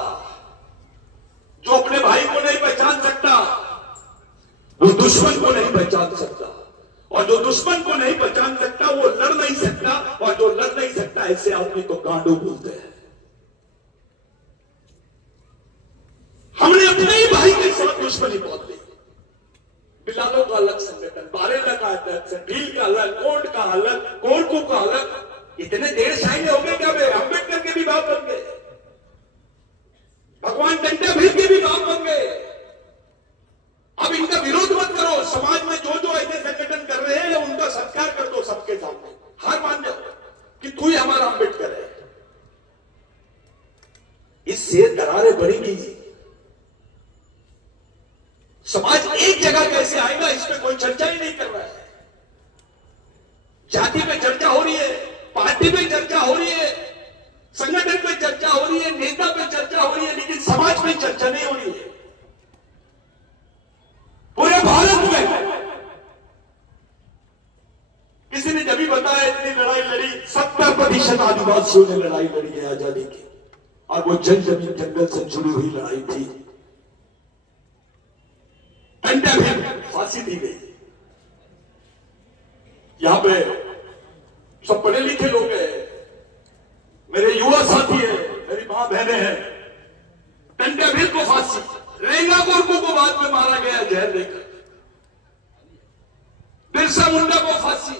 जो अपने भाई को नहीं पहचान सकता वो दुश्मन को नहीं पहचान सकता, और जो दुश्मन को नहीं पहचान सकता वो लड़ नहीं सकता, और जो लड़ नहीं सकता ऐसे आदमी को गांडू बोलते हैं। हमने अपने ही भाई के साथ दुश्मनी बांध ली। बिलालों का अलग संगठन, बारेला का अलग, भील का अलग, कोर्ट का अलग, कोरकू का अलग। इतने देर साइने हो गए क्या? वे अम्बेडकर के भी बाप बन गए, भगवान टंटा भील के भी बाप बन गए। अब इनका विरोध मत करो। समाज में जो जो ऐसे संगठन कर रहे हैं उनका सत्कार कर दो सबके सामने। हार मान जाओ कि तू ही हमारा अम्बेडकर है। इससे दरारें बढ़ेंगी। समाज एक जगह कैसे आएगा इस पे कोई चर्चा ही नहीं कर रहा है। जाति पे चर्चा हो रही है, पार्टी पे चर्चा हो रही है, संगठन पे चर्चा हो रही है, नेता पे चर्चा हो रही है, लेकिन समाज पे चर्चा नहीं हो रही है। पूरे भारत में किसी ने जब भी बताया इतनी लड़ाई लड़ी, 70% आदिवासियों ने लड़ाई लड़ी है आजादी की, और वो जन जमीन जंगल से जुड़ी हुई लड़ाई थी। टंटा भील फांसी दी गई। यहां पे सब पढ़े लिखे लोग हैं, मेरे युवा साथी है, मेरी मां बहनें हैं। टंटा भील को फांसी, रेंगा कोरकू को बाद में मारा गया जहर देकर, बिरसा मुंडा को फांसी,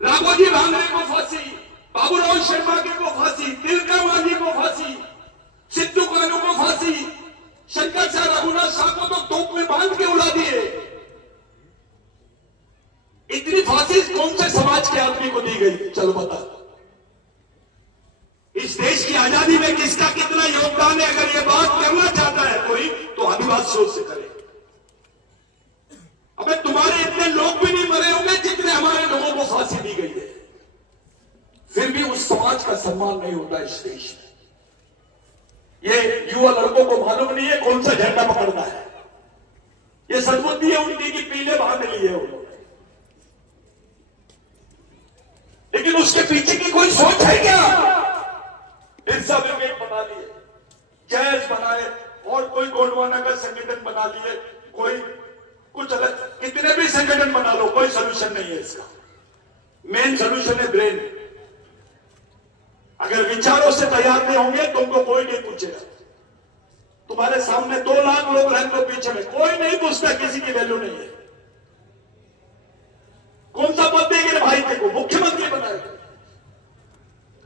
राघोजी भांगरे को फांसी, बाबूराव शर्मा के को फांसी, तिलका मांझी को फांसी, सिद्धू कानू को फांसी, शंकर शाह रघुनाथ शाह को तो तोप में बांध के उड़ा दिए। इतनी फांसी कौन से समाज के आदमी को दी गई? चलो बता। इस देश की आजादी में किसका कितना योगदान है? अगर ये बात करना चाहता है कोई तो आदिवासियों से करे। अबे तुम्हारे इतने लोग भी नहीं मरे होंगे जितने हमारे लोगों को फांसी दी गई है, फिर भी उस समाज का सम्मान नहीं होता इस देश में। ये युवा लड़कों को मालूम नहीं है कौन सा झंडा पकड़ना है। ये सद्बुद्धि है उनकी कि पीले बांध लिए उन्होंने, लेकिन उसके पीछे की कोई सोच है क्या? हिंसा ब्रिगेड बना लिए, जैज बनाए, और कोई गोंडवाना का संगठन बना लिए, कोई कुछ अलग, कितने भी संगठन बना लो, कोई सोल्यूशन नहीं है इसका। मेन सोल्यूशन है ब्रेन। अगर विचारों से तैयार नहीं होंगे तुमको कोई नहीं पूछेगा। तुम्हारे सामने 2 लाख लोग रह लो पीछे में, कोई नहीं पूछता, किसी की वैल्यू नहीं है। कौन सा पद देंगे भाई देखो, मुख्यमंत्री बनाएगा,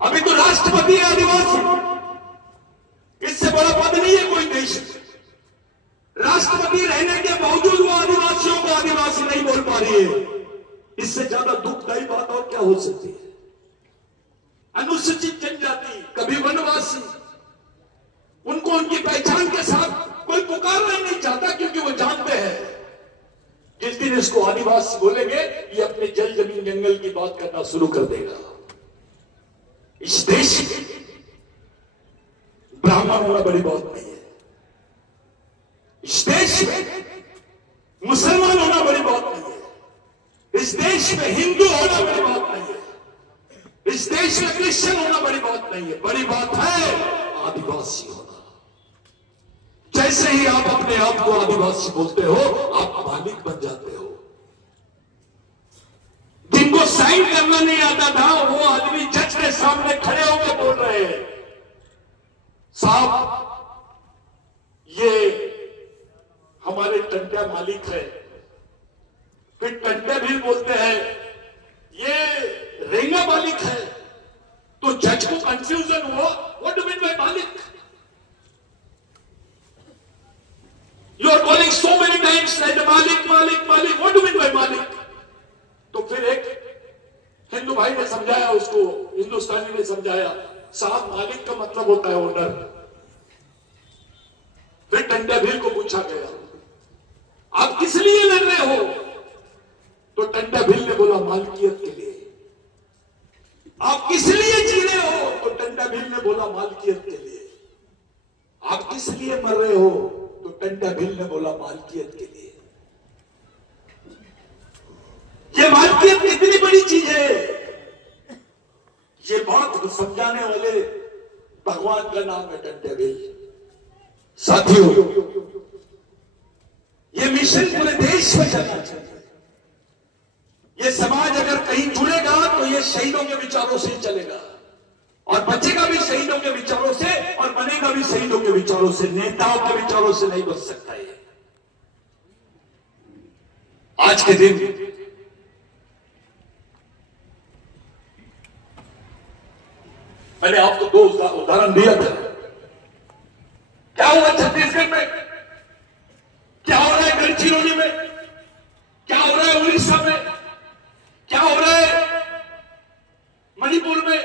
अभी तो राष्ट्रपति है आदिवासी, इससे बड़ा पद नहीं है कोई देश। राष्ट्रपति रहने के बावजूद वो आदिवासियों को आदिवासी नहीं बोल पा रही है। इससे ज्यादा दुखदायी बात और क्या हो सकती है? अनुसूचित जनजाति, कभी वनवासी, उनको उनकी पहचान के साथ कोई पुकारना नहीं चाहता, क्योंकि वो जानते हैं जिस दिन इसको आदिवासी बोलेंगे ये अपने जल जमीन जंगल की बात करना शुरू कर देगा। इस देश में ब्राह्मण होना बड़ी बात नहीं है, इस देश में मुसलमान होना बड़ी बात नहीं है, इस देश में हिंदू होना बड़ी बात नहीं है, इस देश में क्रिश्चियन होना बड़ी बात नहीं है। बड़ी बात है आदिवासी होना। जैसे ही आप अपने आप को आदिवासी बोलते हो आप मालिक बन जाते हो। जिनको साइन करना नहीं आता था वो आदमी जज के सामने खड़े होकर बोल रहे हैं, साहब ये हमारे टंटा मालिक है। फिर टंटा भी बोलते हैं ये रेंगा मालिक है, तो जज को कंफ्यूजन हुआ, व्हाट डू मीन बाय मालिक? You are calling so many times मालिक मालिक मालिक, व्हाट डू मीन बाय मालिक? तो फिर एक हिंदू भाई ने समझाया उसको, हिंदुस्तानी ने समझाया, साहब मालिक का मतलब होता है ओनर। फिर टंटा भील को पूछा गया आप किस लिए लड़ रहे हो? तो टंटा भील ने बोला मालकियत के लिए। आप किस लिए जी रहे हो? तो टंटा भील ने बोला मालकियत के लिए। आप किस लिए मर रहे हो? तो टंटा भील ने बोला मालकियत के लिए। ये मालकियत कितनी बड़ी चीज है। ये बात समझाने वाले भगवान का नाम है टंटे भाई। साथियों, ये मिशन पूरे देश में चलना चाहिए। ये समाज अगर कहीं जुड़ेगा तो ये शहीदों के विचारों से चलेगा, और बचेगा भी शहीदों के विचारों से, और बनेगा भी शहीदों के विचारों से। नेताओं के विचारों से नहीं बच सकता है। आज के दिन मैंने आपको दो उदाहरण दिया था। क्या हुआ छत्तीसगढ़ में, क्या हो रहा है गढ़चिरौली में, क्या हो रहा है उड़ीसा में, क्या हो रहा है मणिपुर में।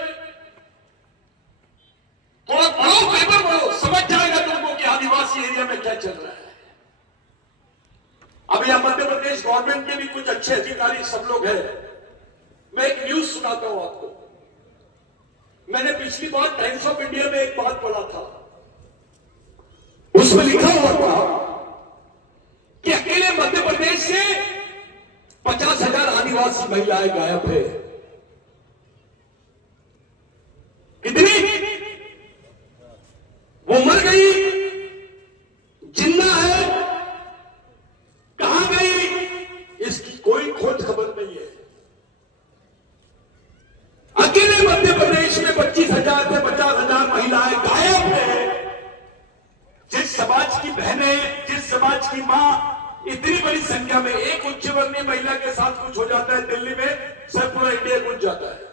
थोड़ा पढ़ो, पेपर पढ़ो, समझ जाएगा तुमको कि आदिवासी एरिया में क्या चल रहा है। अब यहां मध्य प्रदेश गवर्नमेंट के भी कुछ अच्छे अधिकारी सब लोग हैं। मैं एक न्यूज सुनाता हूं आपको। मैंने पिछली बार टाइम्स ऑफ इंडिया में एक बात पढ़ा था, उसमें लिखा हुआ था कि अकेले मध्य प्रदेश से 50,000 आदिवासी महिलाएं गायब है। कितनी? वो मर गई, जिंदा है, कहां गई, इसकी कोई खोज खबर नहीं है। अकेले मध्य प्रदेश में 25,000 से 50,000 महिलाएं गायब है। जिस समाज की बहनें, जिस समाज की मां, इतनी बड़ी संख्या में एक उच्च वर्णीय महिला के साथ कुछ हो जाता है दिल्ली में, सर पूरा इंडिया गुंज जाता है।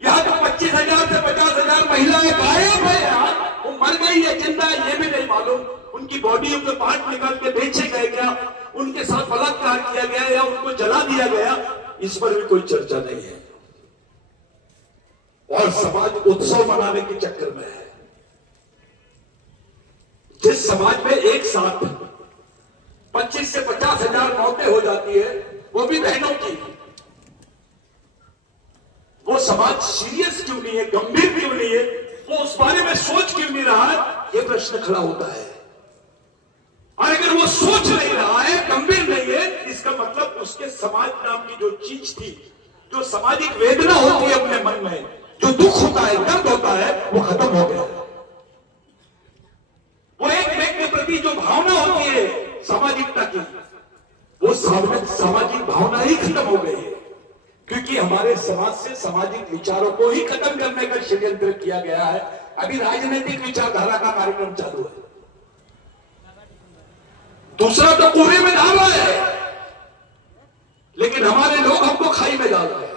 यहां तो 25,000 से 50,000 महिलाएं गायब है यार। वो मर गई है, जिंदा है, ये भी नहीं मालूम। उनकी बॉडी, उनके पार्ट निकाल के बेचे गए क्या, उनके साथ बलात्कार किया गया या उनको जला दिया गया, इस पर भी कोई चर्चा नहीं है। और समाज उत्सव मनाने के चक्कर में है। जिस समाज में एक साथ 25 से 50,000 मौतें हो जाती है, वो भी बहनों की, वो समाज सीरियस क्यों नहीं है, गंभीर क्यों नहीं है, वो उस बारे में सोच क्यों नहीं रहा है, ये प्रश्न खड़ा होता है। और अगर वो सोच नहीं रहा है, गंभीर नहीं है, इसका मतलब उसके समाज नाम की जो चीज थी, जो सामाजिक वेदना होती है अपने मन में, जो दुख होता है, दर्द होता है, वो खत्म हो गया। वो एक के प्रति जो भावना होती है सामाजिकता की, वो सामाजिक भावना ही खत्म हो गई है। क्योंकि हमारे समाज से सामाजिक विचारों को ही खत्म करने का षड्यंत्र किया गया है। अभी राजनीतिक विचारधारा का कार्यक्रम चालू है, दूसरा तो कुएं में डाल रहा है, लेकिन हमारे लोग हमको खाई में डाल रहे हैं।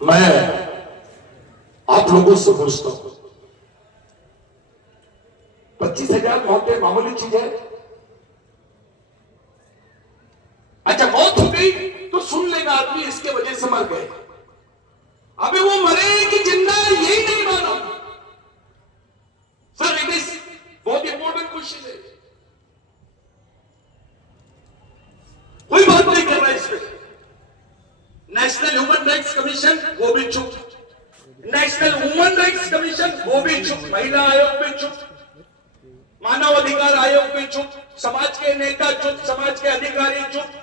मैं आप लोगों से पूछता हूं, 25,000 मौतें मामूली चीज है? अच्छा, मौत हो गई तो सुन लेगा आदमी इसके वजह से मर गए। अबे वो मरे कि जिंदा है यही नहीं मालूम। सर, इट इज बहुत इंपॉर्टेंट क्वेश्चन है। कोई बात नहीं कर रहा है इस पे। नेशनल ह्यूमन राइट्स कमीशन वो भी चुप, नेशनल ह्यूमन राइट्स कमीशन वो भी चुप, महिला आयोग भी चुप, मानव अधिकार आयोग भी चुप, समाज के नेता चुप, समाज के अधिकारी चुप,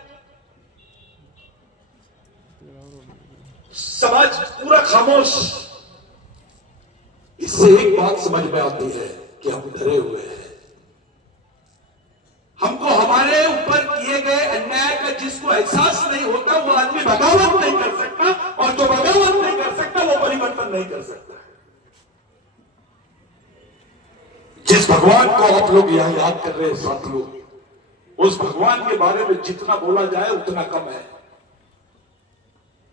समाज पूरा खामोश। इससे एक बात समझ में आती है कि हम डरे हुए हैं। हमको हमारे ऊपर किए गए अन्याय का जिसको एहसास नहीं होता, वो आदमी बगावत नहीं कर सकता, और जो बगावत नहीं कर सकता वो परिवर्तन नहीं कर सकता। जिस भगवान को आप लोग यहां याद कर रहे हैं साथियों, उस भगवान के बारे में जितना बोला जाए उतना कम है।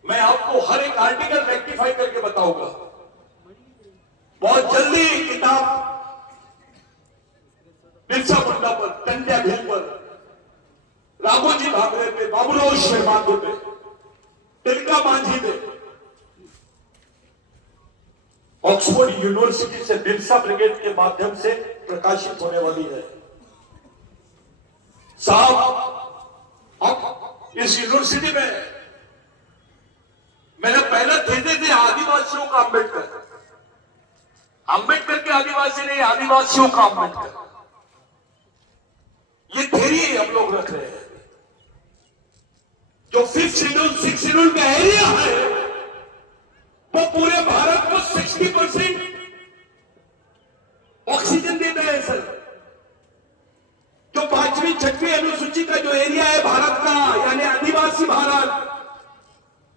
मैं आपको हर एक आर्टिकल रेक्टिफाई करके बताऊंगा। बहुत जल्दी किताब बिरसा मुंडा पर, टंट्या भील पर, राघोजी भांगरे पे, बाबूराव शर्मांदे पे, तिलका मांझी पे, ऑक्सफोर्ड यूनिवर्सिटी से बिरसा ब्रिगेड के माध्यम से प्रकाशित होने वाली है। साहब, अब इस यूनिवर्सिटी में मेरा पहला थीसिस है आदिवासियों का अंबेडकर। अंबेडकर के आदिवासी नहीं, आदिवासियों का अंबेडकर। ये थ्योरी हम लोग रख रहे हैं। जो 5th शेड्यूल 6th शेड्यूल का एरिया है वो पूरे भारत को 60% ऑक्सीजन देता है सर। जो 5वीं 6वीं अनुसूची का जो एरिया है भारत का, यानी आदिवासी भारत,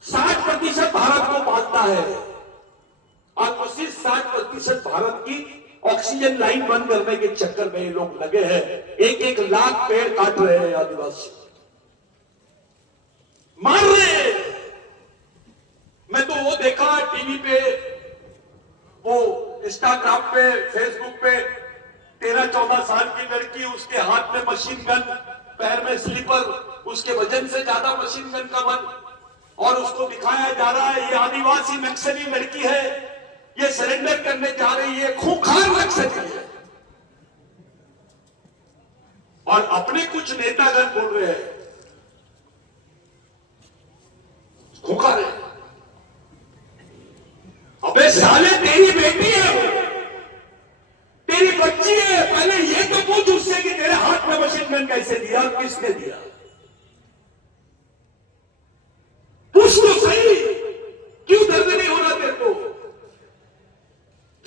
60% भारत को पालता है और उसी 60% भारत की ऑक्सीजन लाइन बंद करने के चक्कर में ये लोग लगे हैं। 1-1 लाख पेड़ काट रहे हैं आदिवासी, मार रहे हैं। मैं तो वो देखा टीवी पे, वो इंस्टाग्राम पे, फेसबुक पे, 13-14 साल की लड़की, उसके हाथ में मशीन गन, पैर में स्लीपर, उसके वजन से ज्यादा मशीन गन का बल, और उसको दिखाया जा रहा है ये आदिवासी नक्सली लड़की है, ये सरेंडर करने जा रही है, खूंखार नक्सली है। और अपने कुछ नेतागण बोल रहे हैं खूंखार है। अबे साले, तेरी बेटी है, तेरी बच्ची है, पहले ये तो पूछ उससे कि तेरे हाथ में मशीन गन कैसे दिया और किसने दिया। पूछ तो सही, क्यों दर्द नहीं हो रहा तेरे को?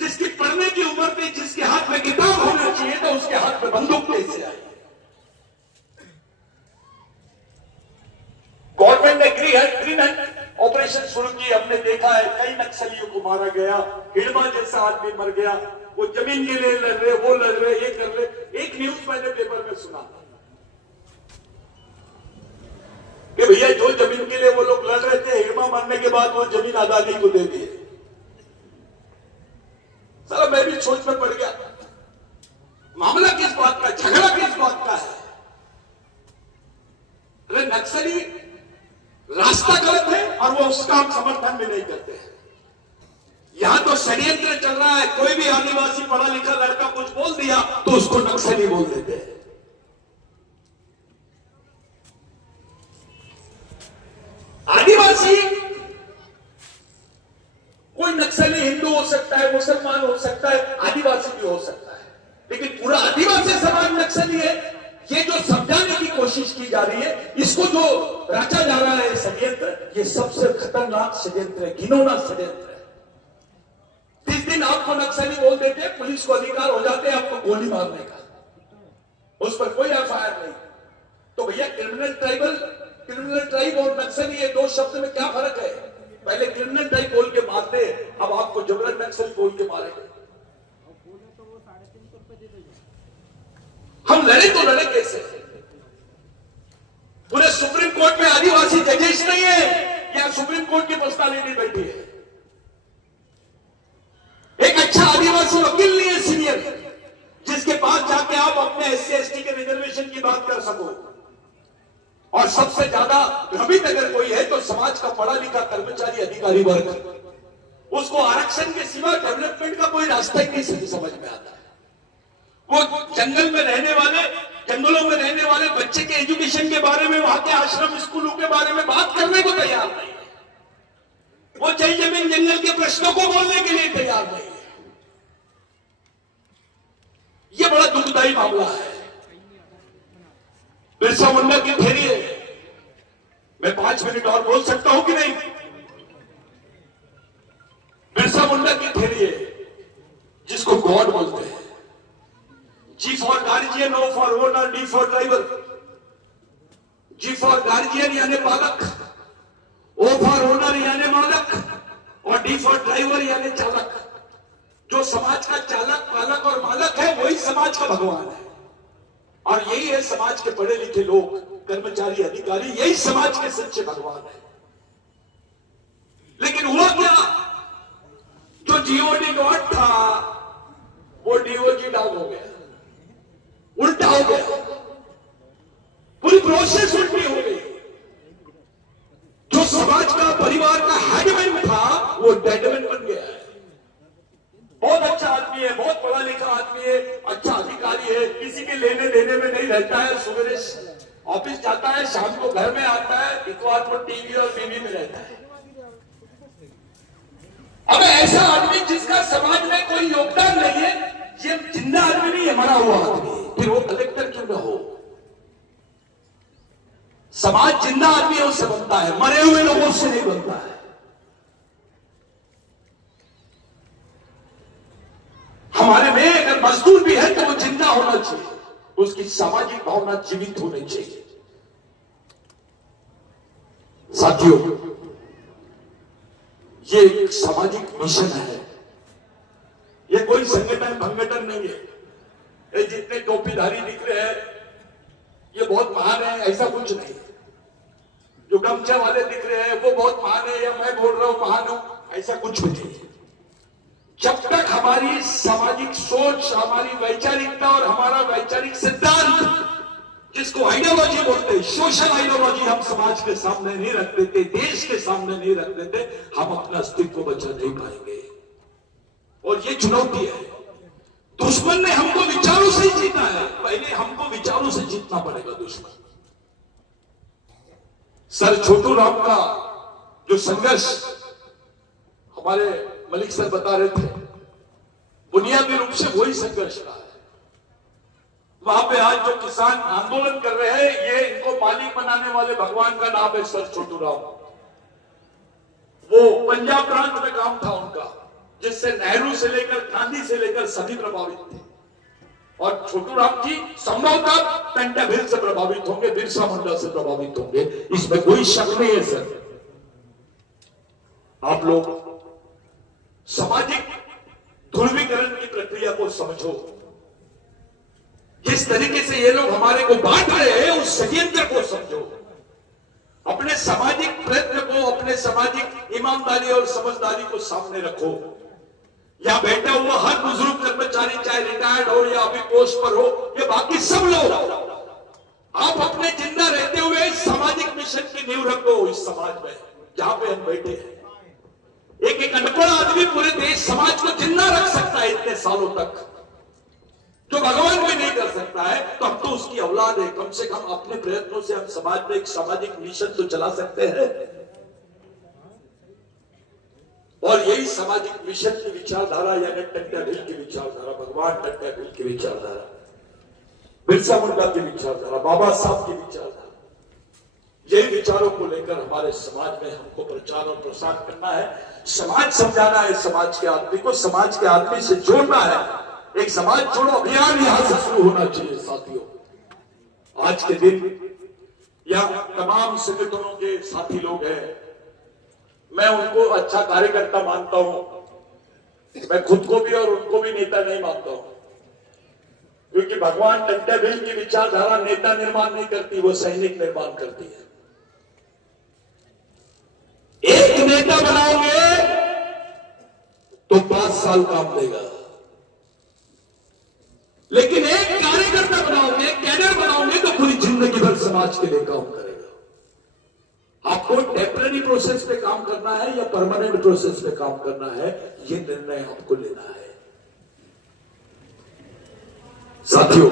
जिसकी पढ़ने की उम्र थी, जिसके हाथ में किताब होना चाहिए तो उसके हाथ में बंदूक कैसे आई? गवर्नमेंट ने ग्रीन हंट ऑपरेशन शुरू की। हमने देखा है कई नक्सलियों को मारा गया, हिड़मा जैसा आदमी मर गया, वो जमीन के लिए लड़ रहे, वो लड़ रहे, ये कर रहे। एक न्यूज मैंने पेपर में सुना कि भैया जो जमीन के लिए वो लोग लड़ रहे थे, हिड़मा मरने के बाद वो जमीन अदानी को दे दिए। साला मैं भी सोच में पड़ गया, मामला किस बात का, झगड़ा किस बात का है? अरे नक्सली रास्ता गलत है और वो उसका हम समर्थन भी नहीं करते हैं। यहां तो षड्यंत्र चल रहा है, कोई भी आदिवासी पढ़ा लिखा लड़का कुछ बोल दिया तो उसको नक्सली बोल देते हैं। आदिवासी कोई नक्सली हिंदू हो सकता है, मुसलमान हो सकता है, आदिवासी भी हो सकता है, लेकिन पूरा आदिवासी समाज नक्सली है, ये जो समझाने की कोशिश की जा रही है, इसको जो रचा जा रहा है षड्यंत्र, ये सबसे खतरनाक षड्यंत्र है, घिनौना षड्यंत्र है। जिस दिन आपको नक्सली बोल देते हैं, पुलिस को अधिकार हो जाते हैं आपको गोली मारने का, उस पर कोई एफआईआर नहीं। तो भैया क्रिमिनल ट्राइब और नक्सली, ये दो शब्द में क्या फर्क है? पहले क्रिमिनल ट्राइब बोल के मारते, अब आपको जबरन नक्सली बोल के मारेंगे। हम लड़े तो लड़े कैसे? पूरे सुप्रीम कोर्ट में आदिवासी जजेस नहीं है, या सुप्रीम कोर्ट की प्रस्ताव लेने बैठी है। एक अच्छा आदिवासी वकील नहीं है सीनियर, जिसके पास जाके आप अपने SC/ST के रिजर्वेशन की बात कर सको। और सबसे ज्यादा भ्रमित अगर कोई है तो समाज का पढ़ा लिखा कर्मचारी अधिकारी वर्ग, उसको आरक्षण के सिवा डेवलपमेंट का कोई रास्ता ही नहीं समझ में आता है। वो जंगल में रहने वाले, जंगलों में रहने वाले बच्चे के एजुकेशन के बारे में, वहां के आश्रम स्कूलों के बारे में बात करने को तैयार नहीं है। वो जय जमीन जंगल के प्रश्नों को बोलने के लिए तैयार नहीं है। ये बड़ा दुखदायी मामला है। बिरसा मुंडा की थ्योरी है, मैं 5 मिनट और बोल सकता हूं कि नहीं? बिरसा मुंडा की थ्योरी है, जिसको गॉड बोलते हैं। G for guardian, O for owner, D for driver. G for guardian यानी पालक, O फॉर ओनर यानी मालक, और D फॉर ड्राइवर यानी चालक। जो समाज का चालक, पालक और मालक है, वही समाज का भगवान है। और यही है समाज के पढ़े लिखे लोग, कर्मचारी, अधिकारी, यही समाज के सच्चे भगवान है। लेकिन हुआ क्या? जो GOD गॉड था वो DOG डॉग हो गया, उल्टा हो गया, पूरी प्रोसेस उल्टी हो गई। जो समाज का, परिवार का हेडमैन था वो डेडमैन बन गया है। बहुत अच्छा आदमी है, बहुत पढ़ा लिखा आदमी है, अच्छा अधिकारी है, किसी के लेने देने में नहीं रहता है, सुबह ऑफिस जाता है, शाम को घर में आता है, इतवार को टीवी और बीवी में रहता है। अब ऐसा आदमी जिसका समाज में कोई योगदान नहीं है, ये जिंदा आदमी नहीं है, मरा हुआ आदमी, फिर वो कलेक्टर क्यों ना हो? समाज जिंदा आदमियों से बनता है, मरे हुए लोगों से नहीं बनता है। हमारे में अगर मजदूर भी है तो वो जिंदा होना चाहिए, उसकी सामाजिक भावना जीवित होनी चाहिए। साथियों, ये एक सामाजिक मिशन है, ये कोई संगठन नहीं है। ये जितने टोपीधारी दिख रहे हैं ये बहुत महान है, ऐसा कुछ नहीं। जो गमछा वाले दिख रहे हैं वो बहुत महान है, या मैं बोल रहा हूं महान हूं, ऐसा कुछ भी नहीं। जब तक हमारी सामाजिक सोच, हमारी वैचारिकता और हमारा वैचारिक सिद्धांत, जिसको आइडियोलॉजी बोलते हैं, सोशल आइडियोलॉजी, हम समाज के सामने नहीं रख देते, देश के सामने नहीं रख देते, हम अपना अस्तित्व बचा नहीं पाएंगे। और ये चुनौती है। दुश्मन ने हमको विचारों से जीता है, पहले हमको विचारों से जीतना पड़ेगा दुश्मन। सर छोटू राम का जो संघर्ष हमारे मलिक सर बता रहे थे, बुनियादी रूप से वही संघर्ष रहा है। वहां पे आज जो किसान आंदोलन कर रहे हैं, ये इनको मालिक बनाने वाले भगवान का नाम है सर छोटू राम। वो पंजाब प्रांत में काम था उनका, जिससे नेहरू से लेकर गांधी से लेकर सभी प्रभावित थे। और छोटू राम जी संभवतः पेंटाभिल से प्रभावित होंगे, बिरसा मुंडा से प्रभावित होंगे, इसमें कोई शक नहीं है सर। आप लोग सामाजिक ध्रुवीकरण की प्रक्रिया को समझो। जिस तरीके से ये लोग हमारे को बांट रहे हैं, उस षड्यंत्र को समझो। अपने सामाजिक प्रयत्न को, अपने सामाजिक ईमानदारी और समझदारी को सामने रखो। या बैठा हुआ हर बुजुर्ग कर्मचारी, चाहे रिटायर्ड हो या अभी पोस्ट पर हो, या बाकी सब लोग, आप अपने जिंदा रहते हुए सामाजिक मिशन की नींव रखो इस समाज में जहां पे हम बैठे हैं। एक अनपढ़ आदमी पूरे देश समाज को जिंदा रख सकता है इतने सालों तक, जो भगवान भी नहीं कर सकता है, तो हम तो उसकी औलाद है। कम से कम अपने प्रयत्नों से हम समाज में एक सामाजिक मिशन तो चला सकते हैं। और यही सामाजिक मिशन की विचारधारा, यानी टंट्याभिल की विचारधारा, भगवान टंट्याभिल की विचारधारा, बिरसा मुंडा की विचारधारा, बाबा साहब की विचारधारा, यही विचारों को लेकर हमारे समाज में हमको प्रचार और प्रसार करना है। समाज समझाना है, समाज के आदमी को समाज के आदमी से जोड़ना है। एक समाज जोड़ो अभियान यहां से शुरू होना चाहिए। साथियों, आज के दिन यहां तमाम संगठनों के साथी लोग हैं, मैं उनको अच्छा कार्यकर्ता मानता हूं। मैं खुद को भी और उनको भी नेता नहीं मानता हूं, क्योंकि भगवान टंट्याभिल की विचारधारा नेता निर्माण नहीं करती, वो सैनिक निर्माण करती है। एक नेता बनाओगे तो 5 साल काम देगा, लेकिन एक कार्यकर्ता बनाओगे, कैडर बनाओगे, तो पूरी जिंदगी भर समाज के लिए काम करेगा। आपको टेम्पररी प्रोसेस पे काम करना है या परमानेंट प्रोसेस पे काम करना है, ये निर्णय आपको लेना है। साथियों,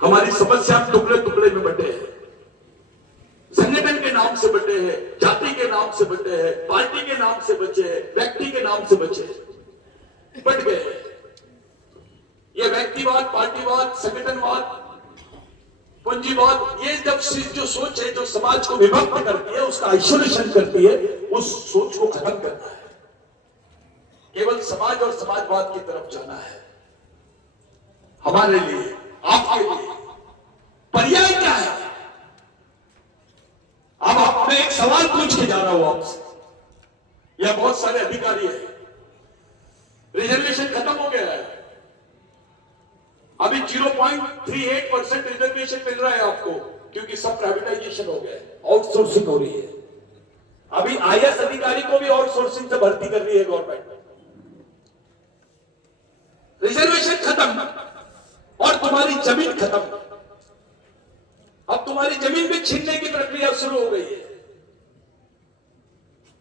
हमारी समस्या टुकड़े टुकड़े में बटे हैं, संगठन के नाम से बटे हैं, जाति के नाम से बटे हैं, पार्टी के नाम से बचे हैं, व्यक्ति के नाम से बचे हैं, बट गए हैं। ये व्यक्तिवाद, पार्टीवाद, संगठनवाद, पूंजीवाद, ये जब जो सोच है जो समाज को विभक्त करती है, उसका आइसोलेशन करती है, उस सोच को खत्म करना है। केवल समाज और समाजवाद की तरफ जाना है। हमारे लिए, आपके लिए पर्याय क्या है? अब मैं एक सवाल पूछ के जा रहा हूं आपसे। यह बहुत सारे अधिकारी हैं, रिजर्वेशन खत्म हो गया है, अभी 0.38% रिजर्वेशन मिल रहा है आपको, क्योंकि सब प्राइवेटाइजेशन हो गया है, आउटसोर्सिंग हो रही है। अभी आईएएस अधिकारी को भी आउटसोर्सिंग से भर्ती कर रही है गवर्नमेंट। रिजर्वेशन खत्म और तुम्हारी जमीन खत्म। अब तुम्हारी जमीन भी छीनने की प्रक्रिया शुरू हो गई है।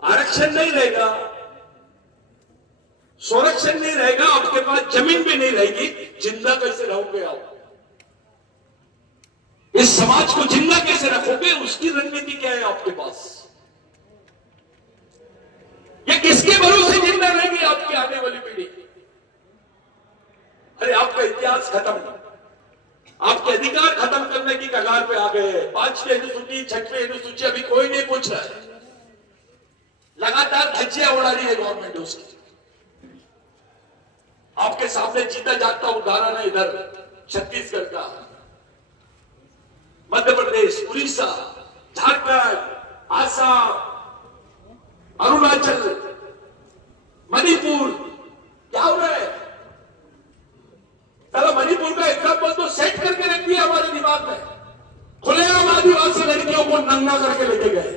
आरक्षण नहीं रहेगा, संरक्षण नहीं रहेगा, आपके पास जमीन भी नहीं रहेगी, जिंदा कैसे रहोगे आप? इस समाज को जिंदा कैसे रखोगे? उसकी रणनीति क्या है आपके पास? ये किसके भरोसे जिंदा रहेगी आपकी आने वाली पीढ़ी? अरे आपका इतिहास खत्म, आपके अधिकार खत्म करने की कगार पे आ गए हैं। 5वीं अनुसूची, 6वीं अनुसूची अभी कोई नहीं पूछ रहा है। लगातार धज्जियां उड़ा रही है गवर्नमेंट उसकी। आपके सामने जीता जागता उदाहरण है इधर छत्तीसगढ़ का, मध्य प्रदेश, उड़ीसा, झारखंड, आसाम, अरुणाचल, मणिपुर। क्या हो रहा है? चलो मणिपुर का एग्जाम्पल तो सेट करके रख दिया हमारे दिमाग में। खुलेआम आदिवासी लड़कियों को नंगा करके लेके गए।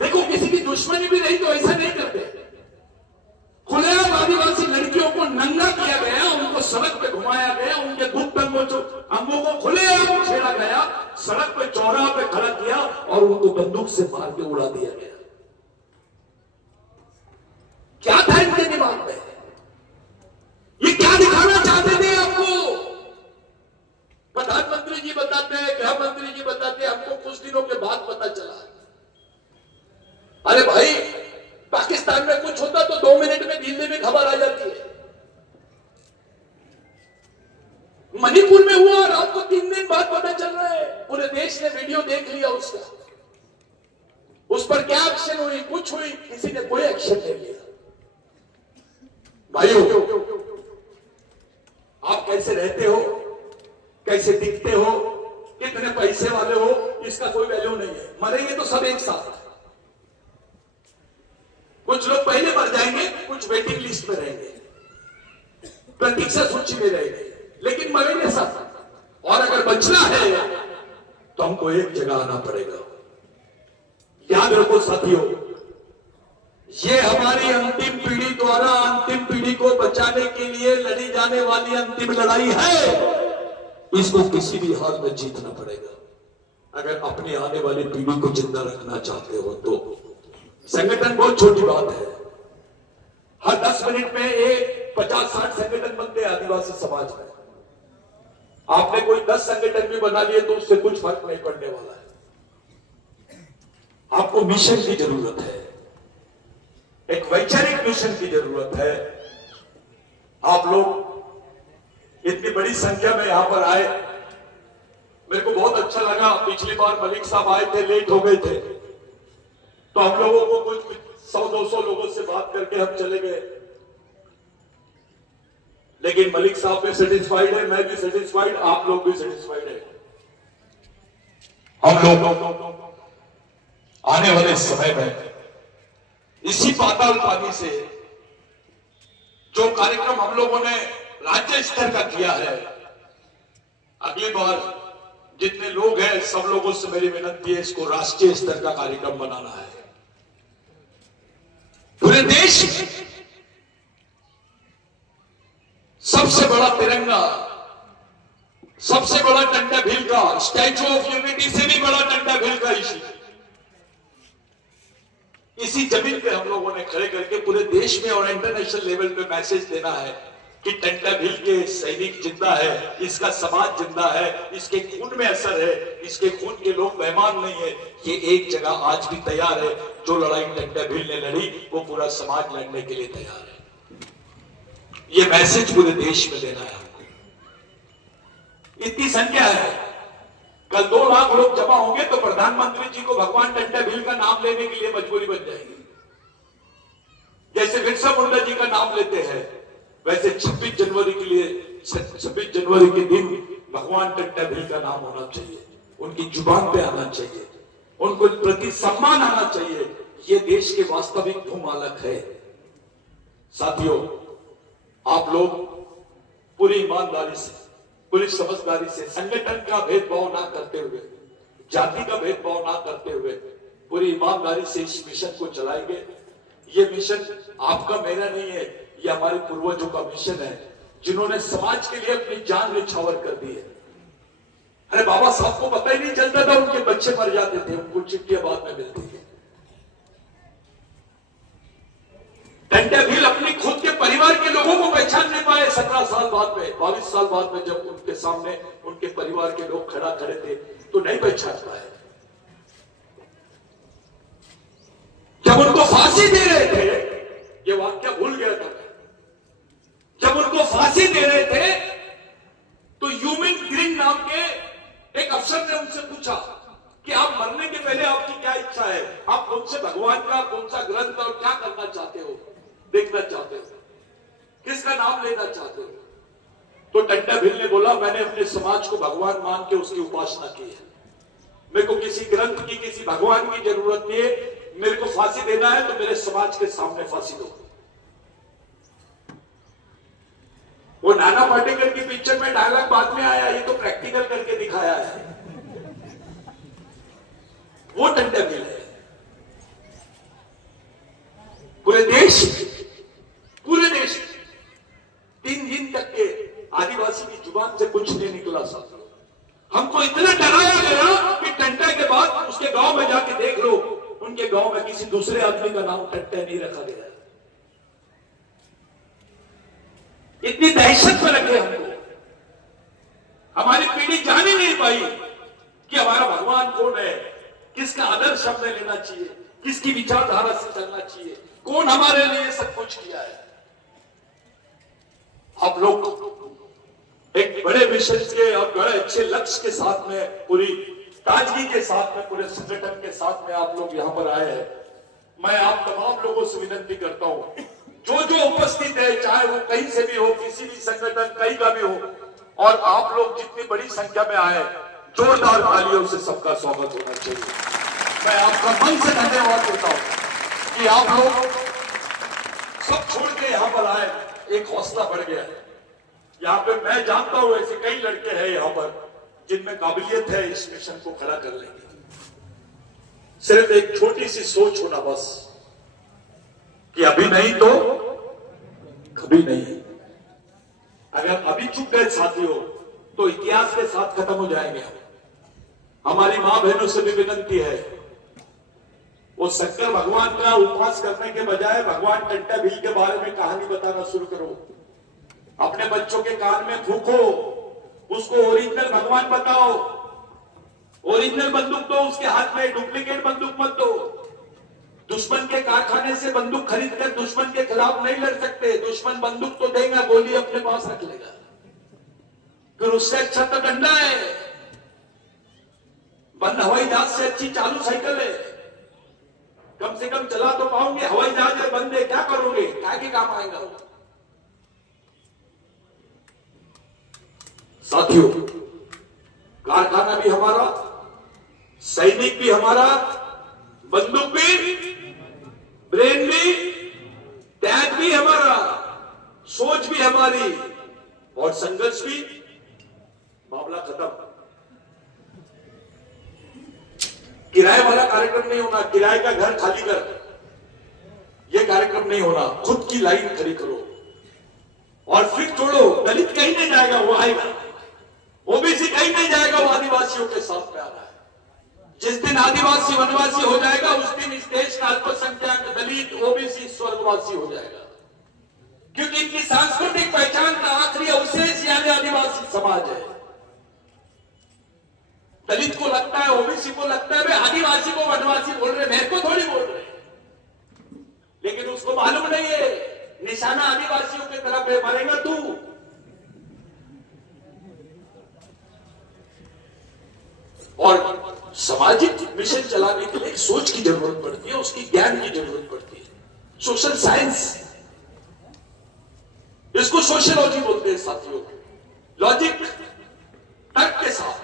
देखो किसी की दुश्मनी भी नहीं तो ऐसा नहीं करते। खुलेआम आदिवासी लड़कियों को नंगा किया गया, उनको सड़क पे घुमाया गया, उनके गुप्त अंगों को खुलेआम छेड़ा गया, सड़क पे चौराहा पे खड़ा किया और उनको बंदूक से मार के उड़ा दिया गया। क्या था इनके दिमाग में? ये क्या दिखाना चाहते थे आपको? प्रधानमंत्री जी बताते हैं, गृह मंत्री जी बताते हैं, हमको कुछ दिनों के बाद पता चला। अरे भाई, पाकिस्तान में कुछ होता तो 2 मिनट में दिल्ली में खबर आ जाती है। मणिपुर में हुआ और आपको 3 दिन बाद पता चल रहा है। पूरे देश ने वीडियो देख लिया उसका। उस पर क्या एक्शन हुई? कुछ हुई? किसी ने कोई एक्शन नहीं लिया। भाइयों, आप कैसे रहते हो, कैसे दिखते हो, कितने पैसे वाले हो, इसका कोई वैल्यू नहीं है। मरेंगे तो सब एक साथ। कुछ लोग पहले मर जाएंगे, कुछ वेटिंग लिस्ट में रहेंगे, प्रतीक्षा सूची में रहेंगे, लेकिन मरेंगे सब। और अगर बचना है तो हमको एक जगह आना पड़ेगा। याद रखो साथियों, ये हमारी अंतिम पीढ़ी द्वारा अंतिम पीढ़ी को बचाने के लिए लड़ी जाने वाली अंतिम लड़ाई है। इसको किसी भी हाल में जीतना पड़ेगा। अगर अपनी आने वाली पीढ़ी को जिंदा रखना चाहते हो तो संगठन बहुत छोटी बात है। हर 10 मिनट में 50-60 संगठन बनते हैं आदिवासी समाज में। आपने कोई 10 संगठन भी बना लिए तो उससे कुछ फर्क नहीं पड़ने वाला है। आपको मिशन की जरूरत है, एक वैचारिक मिशन की जरूरत है। आप लोग इतनी बड़ी संख्या में यहां पर आए, मेरे को बहुत अच्छा लगा। पिछली बार मलिक साहब आए थे, लेट हो गए थे, तो हम लोगों को कुछ 100-200 लोगों से बात करके हम चले गए। लेकिन मलिक साहब भी सेटिस्फाइड है, मैं भी सेटिस्फाइड, आप लोग भी सेटिस्फाइड है। हम लोग आने वाले समय में इसी पाताल पानी से जो कार्यक्रम हम लोगों ने राज्य स्तर का किया है, अगली बार जितने लोग हैं सब लोगों से मेरी विनती है, इसको राष्ट्रीय स्तर का कार्यक्रम बनाना है। पूरे देश सबसे बड़ा तिरंगा, सबसे बड़ा टंडा भील का, स्टैचू ऑफ यूनिटी से भी बड़ा टंडा भील का इशू इसी जमीन पे हम लोगों ने खड़े करके पूरे देश में और इंटरनेशनल लेवल पे मैसेज देना है कि टंडा भील के सैनिक जिंदा है, इसका समाज जिंदा है, इसके खून में असर है, इसके खून के लोग मेहमान नहीं है। ये एक जगह आज भी तैयार है। जो लड़ाई टंडा भील ने लड़ी वो पूरा समाज लड़ने के लिए तैयार है। ये मैसेज पूरे देश में देना है हमको। इतनी संख्या है, कल 2 लाख लोग जमा होंगे तो प्रधानमंत्री जी को भगवान टंडा भील का नाम लेने के लिए मजबूरी बन जाएगी। जैसे बिरसा मुंडा जी का नाम लेते हैं, वैसे 26 जनवरी के लिए 26 जनवरी के दिन भगवान टंडा भील का नाम होना चाहिए, उनकी जुबान पे आना चाहिए, उनको प्रति सम्मान आना चाहिए। ये देश के वास्तविक भूमालक है। साथियों, आप लोग पूरी ईमानदारी से, पूरी समझदारी से, संगठन का भेदभाव ना करते हुए, जाति का भेदभाव ना करते हुए, पूरी ईमानदारी से इस मिशन को चलाएंगे। ये मिशन आपका मेरा नहीं है, ये हमारे पूर्वजों का मिशन है, जिन्होंने समाज के लिए अपनी जान न्यौछावर कर दी है। अरे बाबा साहब को पता ही नहीं चलता था, उनके बच्चे मर जाते थे, उनको चिट्ठियां बाद में मिलती थी। टंडा भील अपनी खुद के परिवार के लोगों को पहचान नहीं पाए। 17 साल बाद में, 22 साल बाद में जब उनके सामने उनके परिवार के लोग खड़े थे तो नहीं पहचान पाए। जब उनको फांसी दे रहे थे, ये वाक्य भूल गया था, जब उनको फांसी दे रहे थे भगवान का कौन सा ग्रंथ और क्या करना चाहते हो, देखना चाहते हो, किसका नाम लेना चाहते हो? तो टंटा भिल ने बोला, मैंने अपने समाज को भगवान मान के उसकी उपासना की है। मेरे को किसी ग्रंथ की, किसी भगवान की जरूरत नहीं है। मेरे को फांसी देना है तो मेरे समाज के सामने फांसी दो। वो नाना पाटेकर की पिक्चर में डायलॉग बाद में आया, ये तो प्रैक्टिकल करके दिखाया है। वो टंटा भिल है। पूरे देश 3 दिन तक के आदिवासी की जुबान से कुछ नहीं निकला साथियों। हमको इतना डराया गया कि टंटा के बाद उसके गांव में जाके देख लो, उनके गांव में किसी दूसरे आदमी का नाम टंटा नहीं रखा गया। इतनी दहशत में रखे हमको। हमारी पीढ़ी जान ही नहीं पाई कि हमारा भगवान कौन है, किसका आदर्श हमें लेना चाहिए, किसकी विचारधारा से चलना चाहिए, कौन हमारे लिए सब कुछ किया है। आप लोग एक बड़े मिशन के और बड़े अच्छे लक्ष्य के साथ में, पूरी ताजगी के साथ में, पूरे संगठन के साथ में आप लोग यहां पर आए हैं। मैं आप तमाम लोगों से विनती करता हूं, जो उपस्थित है, चाहे वो कहीं से भी हो, किसी भी संगठन कहीं का भी हो, और आप लोग जितनी बड़ी संख्या में आए, जोरदार तालियों से सबका स्वागत होना चाहिए। मैं आपका मन से धन्यवाद करता हूं कि आप लोग सब छोड़ के यहां पर आए। एक हौसला बढ़ गया है। यहाँ पे मैं जानता हूं ऐसे कई लड़के हैं यहाँ पर जिनमें काबिलियत है इस मिशन को खड़ा कर लेंगे। सिर्फ एक छोटी सी सोच होना बस, कि अभी नहीं तो कभी नहीं। अगर अभी चुप गए साथियों तो इतिहास के साथ खत्म हो जाएंगे हम। हमारी मां बहनों से भी विनती है, वो शंकर भगवान का उपवास करने के बजाय भगवान टंटा भिल के बारे में कहानी बताना शुरू करो। अपने बच्चों के कान में फूको, उसको ओरिजिनल भगवान बताओ। ओरिजिनल बंदूक दो उसके हाथ में, डुप्लीकेट बंदूक मत दो। दुश्मन के कारखाने से बंदूक खरीद कर दुश्मन के खिलाफ नहीं लड़ सकते। दुश्मन बंदूक तो देगा, गोली अपने पास रख लेगा। फिर उससे अच्छा तो डंडा है। बंद हवाई जहाज से अच्छी चालू साइकिल है। कम से कम चला तो पाओगे। हवाई जहाज है, बंद है, क्या करोगे? क्या के काम आएगा? साथियों, कारखाना भी हमारा, सैनिक भी हमारा, बंदूक भी, ब्रेन भी, त्याग भी हमारा, सोच भी हमारी, और संघर्ष भी। मामला खत्म। किराए वाला कार्यक्रम नहीं होना, किराए का घर खाली कर, यह कार्यक्रम नहीं होना। खुद की लाइन खड़ी करो और फिर छोड़ो। दलित कहीं नहीं जाएगा, वो आएगा। ओबीसी कहीं नहीं जाएगा, वो आदिवासियों के साथ में आ रहा है। जिस दिन आदिवासी वनवासी हो जाएगा, उस दिन इस देश का अल्पसंख्यक दलित ओबीसी स्वर्गवासी हो जाएगा। क्योंकि इनकी सांस्कृतिक पहचान का आखिरी अवशेष यानी आदिवासी समाज है। दलित को लगता है, ओबीसी को लगता है वे आदिवासी को वनवासी बोल रहे, मेरे को थोड़ी बोल रहे। लेकिन उसको मालूम नहीं है निशाना आदिवासियों की तरफ है, मरेगा तू। और सामाजिक मिशन चलाने के लिए एक सोच की जरूरत पड़ती है, उसकी ज्ञान की जरूरत पड़ती है। सोशल साइंस, इसको सोशियोलॉजी बोलते हैं साथियों। लॉजिक, तर्क के साथ।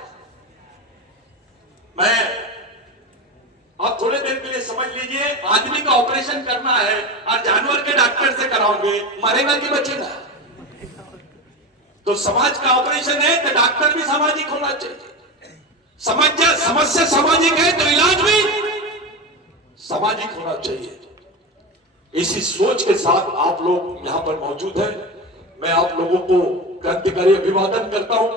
मैं आप थोड़े देर के लिए समझ लीजिए, आदमी का ऑपरेशन करना है और जानवर के डॉक्टर से कराओगे, मरेगा कि बचेगा? तो समाज का ऑपरेशन है तो डॉक्टर भी सामाजिक होना चाहिए। समस्या सामाजिक है तो इलाज भी सामाजिक होना चाहिए। इसी सोच के साथ आप लोग यहां पर मौजूद हैं। मैं आप लोगों को क्रांतिकारी अभिवादन करता हूं।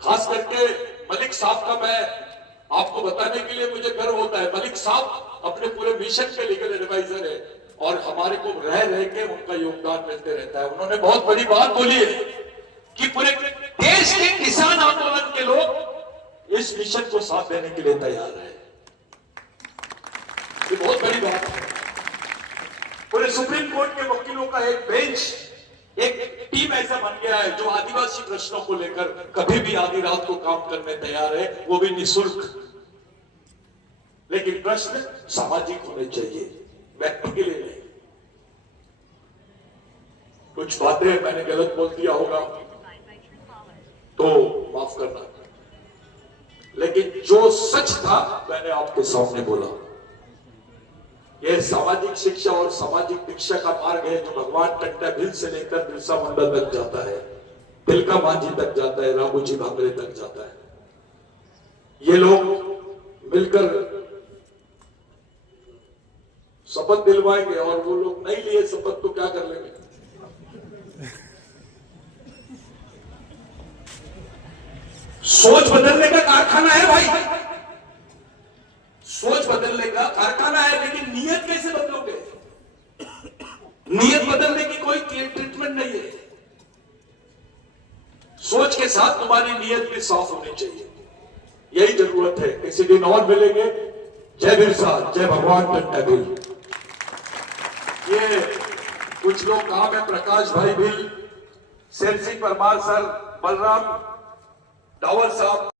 खास करके मलिक साहब का मैं आपको बताने के लिए मुझे गर्व होता है। मलिक साहब अपने पूरे मिशन के लीगल एडवाइजर है और हमारे को रह के उनका योगदान मिलते रहता है। उन्होंने बहुत बड़ी बात बोली है कि पूरे देश के किसान आंदोलन के लोग इस मिशन को साथ देने के लिए तैयार है। ये बहुत बड़ी बात है। पूरे सुप्रीम कोर्ट के वकीलों का एक बेंच, एक टीम ऐसा बन गया है जो आदिवासी प्रश्नों को लेकर कभी भी आधी रात को काम करने तैयार है, वो भी निःशुल्क। लेकिन लेकिन प्रश्न सामाजिक होने चाहिए, व्यक्ति के लिए नहीं। कुछ बातें मैंने गलत बोल दिया होगा तो माफ करना, लेकिन जो सच था मैंने आपके सामने बोला। यह सामाजिक शिक्षा और सामाजिक दीक्षा का मार्ग है जो भगवान टंटा भील से लेकर बिरसा मुंडा तक जाता है, तिलका मांझी तक जाता है, रामूजी भांगरे तक जाता है। ये लोग मिलकर शपथ दिलवाएंगे और वो लोग नहीं लिए शपथ तो क्या कर लेंगे। सोच बदलने का कारखाना है भाई, सोच बदलने का कारखाना है, लेकिन नियत कैसे बदलोगे? नियत बदलने की कोई ट्रीटमेंट नहीं है। सोच के साथ तुम्हारी नियत भी साफ होनी चाहिए, यही जरूरत है। किसी दिन और मिलेंगे। जय बिरसा, जय भगवान टंटा भील। ये कुछ लोग कहा है, प्रकाश भाई भील, शेर सिंह परमार सर, बलराम डावर साहब।